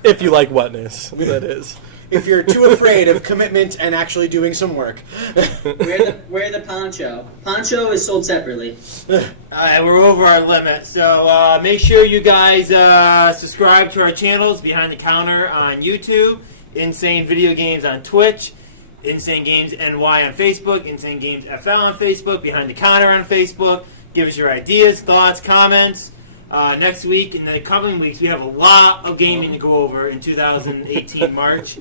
If you like wetness, that is. If you're too afraid of commitment and actually doing some work. Wear the poncho. Poncho is sold separately. Alright, we're over our limit, so make sure you guys subscribe to our channels, Behind the Counter on YouTube, Insane Video Games on Twitch, Insane Games NY on Facebook, Insane Games FL on Facebook, Behind the Counter on Facebook. Give us your ideas, thoughts, comments. Next week, in the coming weeks, we have a lot of gaming to go over in 2018 March.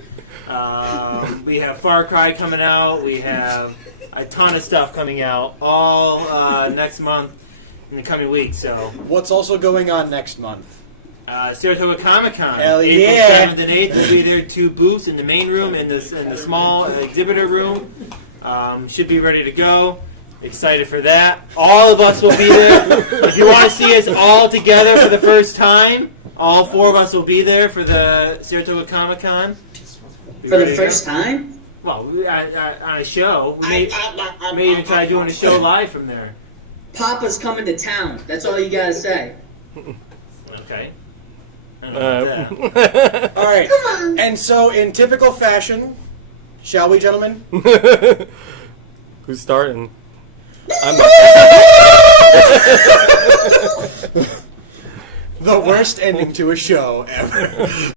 We have Far Cry coming out. We have a ton of stuff coming out all next month in the coming weeks. So, What's also going on next month? Saratoga Comic Con, Hell April yeah. 7th and 8th. We'll be there, 2 booths in the main room and in the small exhibitor room. Should be ready to go. Excited for that. All of us will be there. If you want to see us all together for the first time, all 4 of us will be there for the Saratoga Comic Con. For the first time? Well, on a show. We may even try doing a show live from there. Papa's coming to town. That's all you gotta say. Okay. I don't know about that. All right. And so, in typical fashion, shall we, gentlemen? Who's starting? The worst ending to a show ever.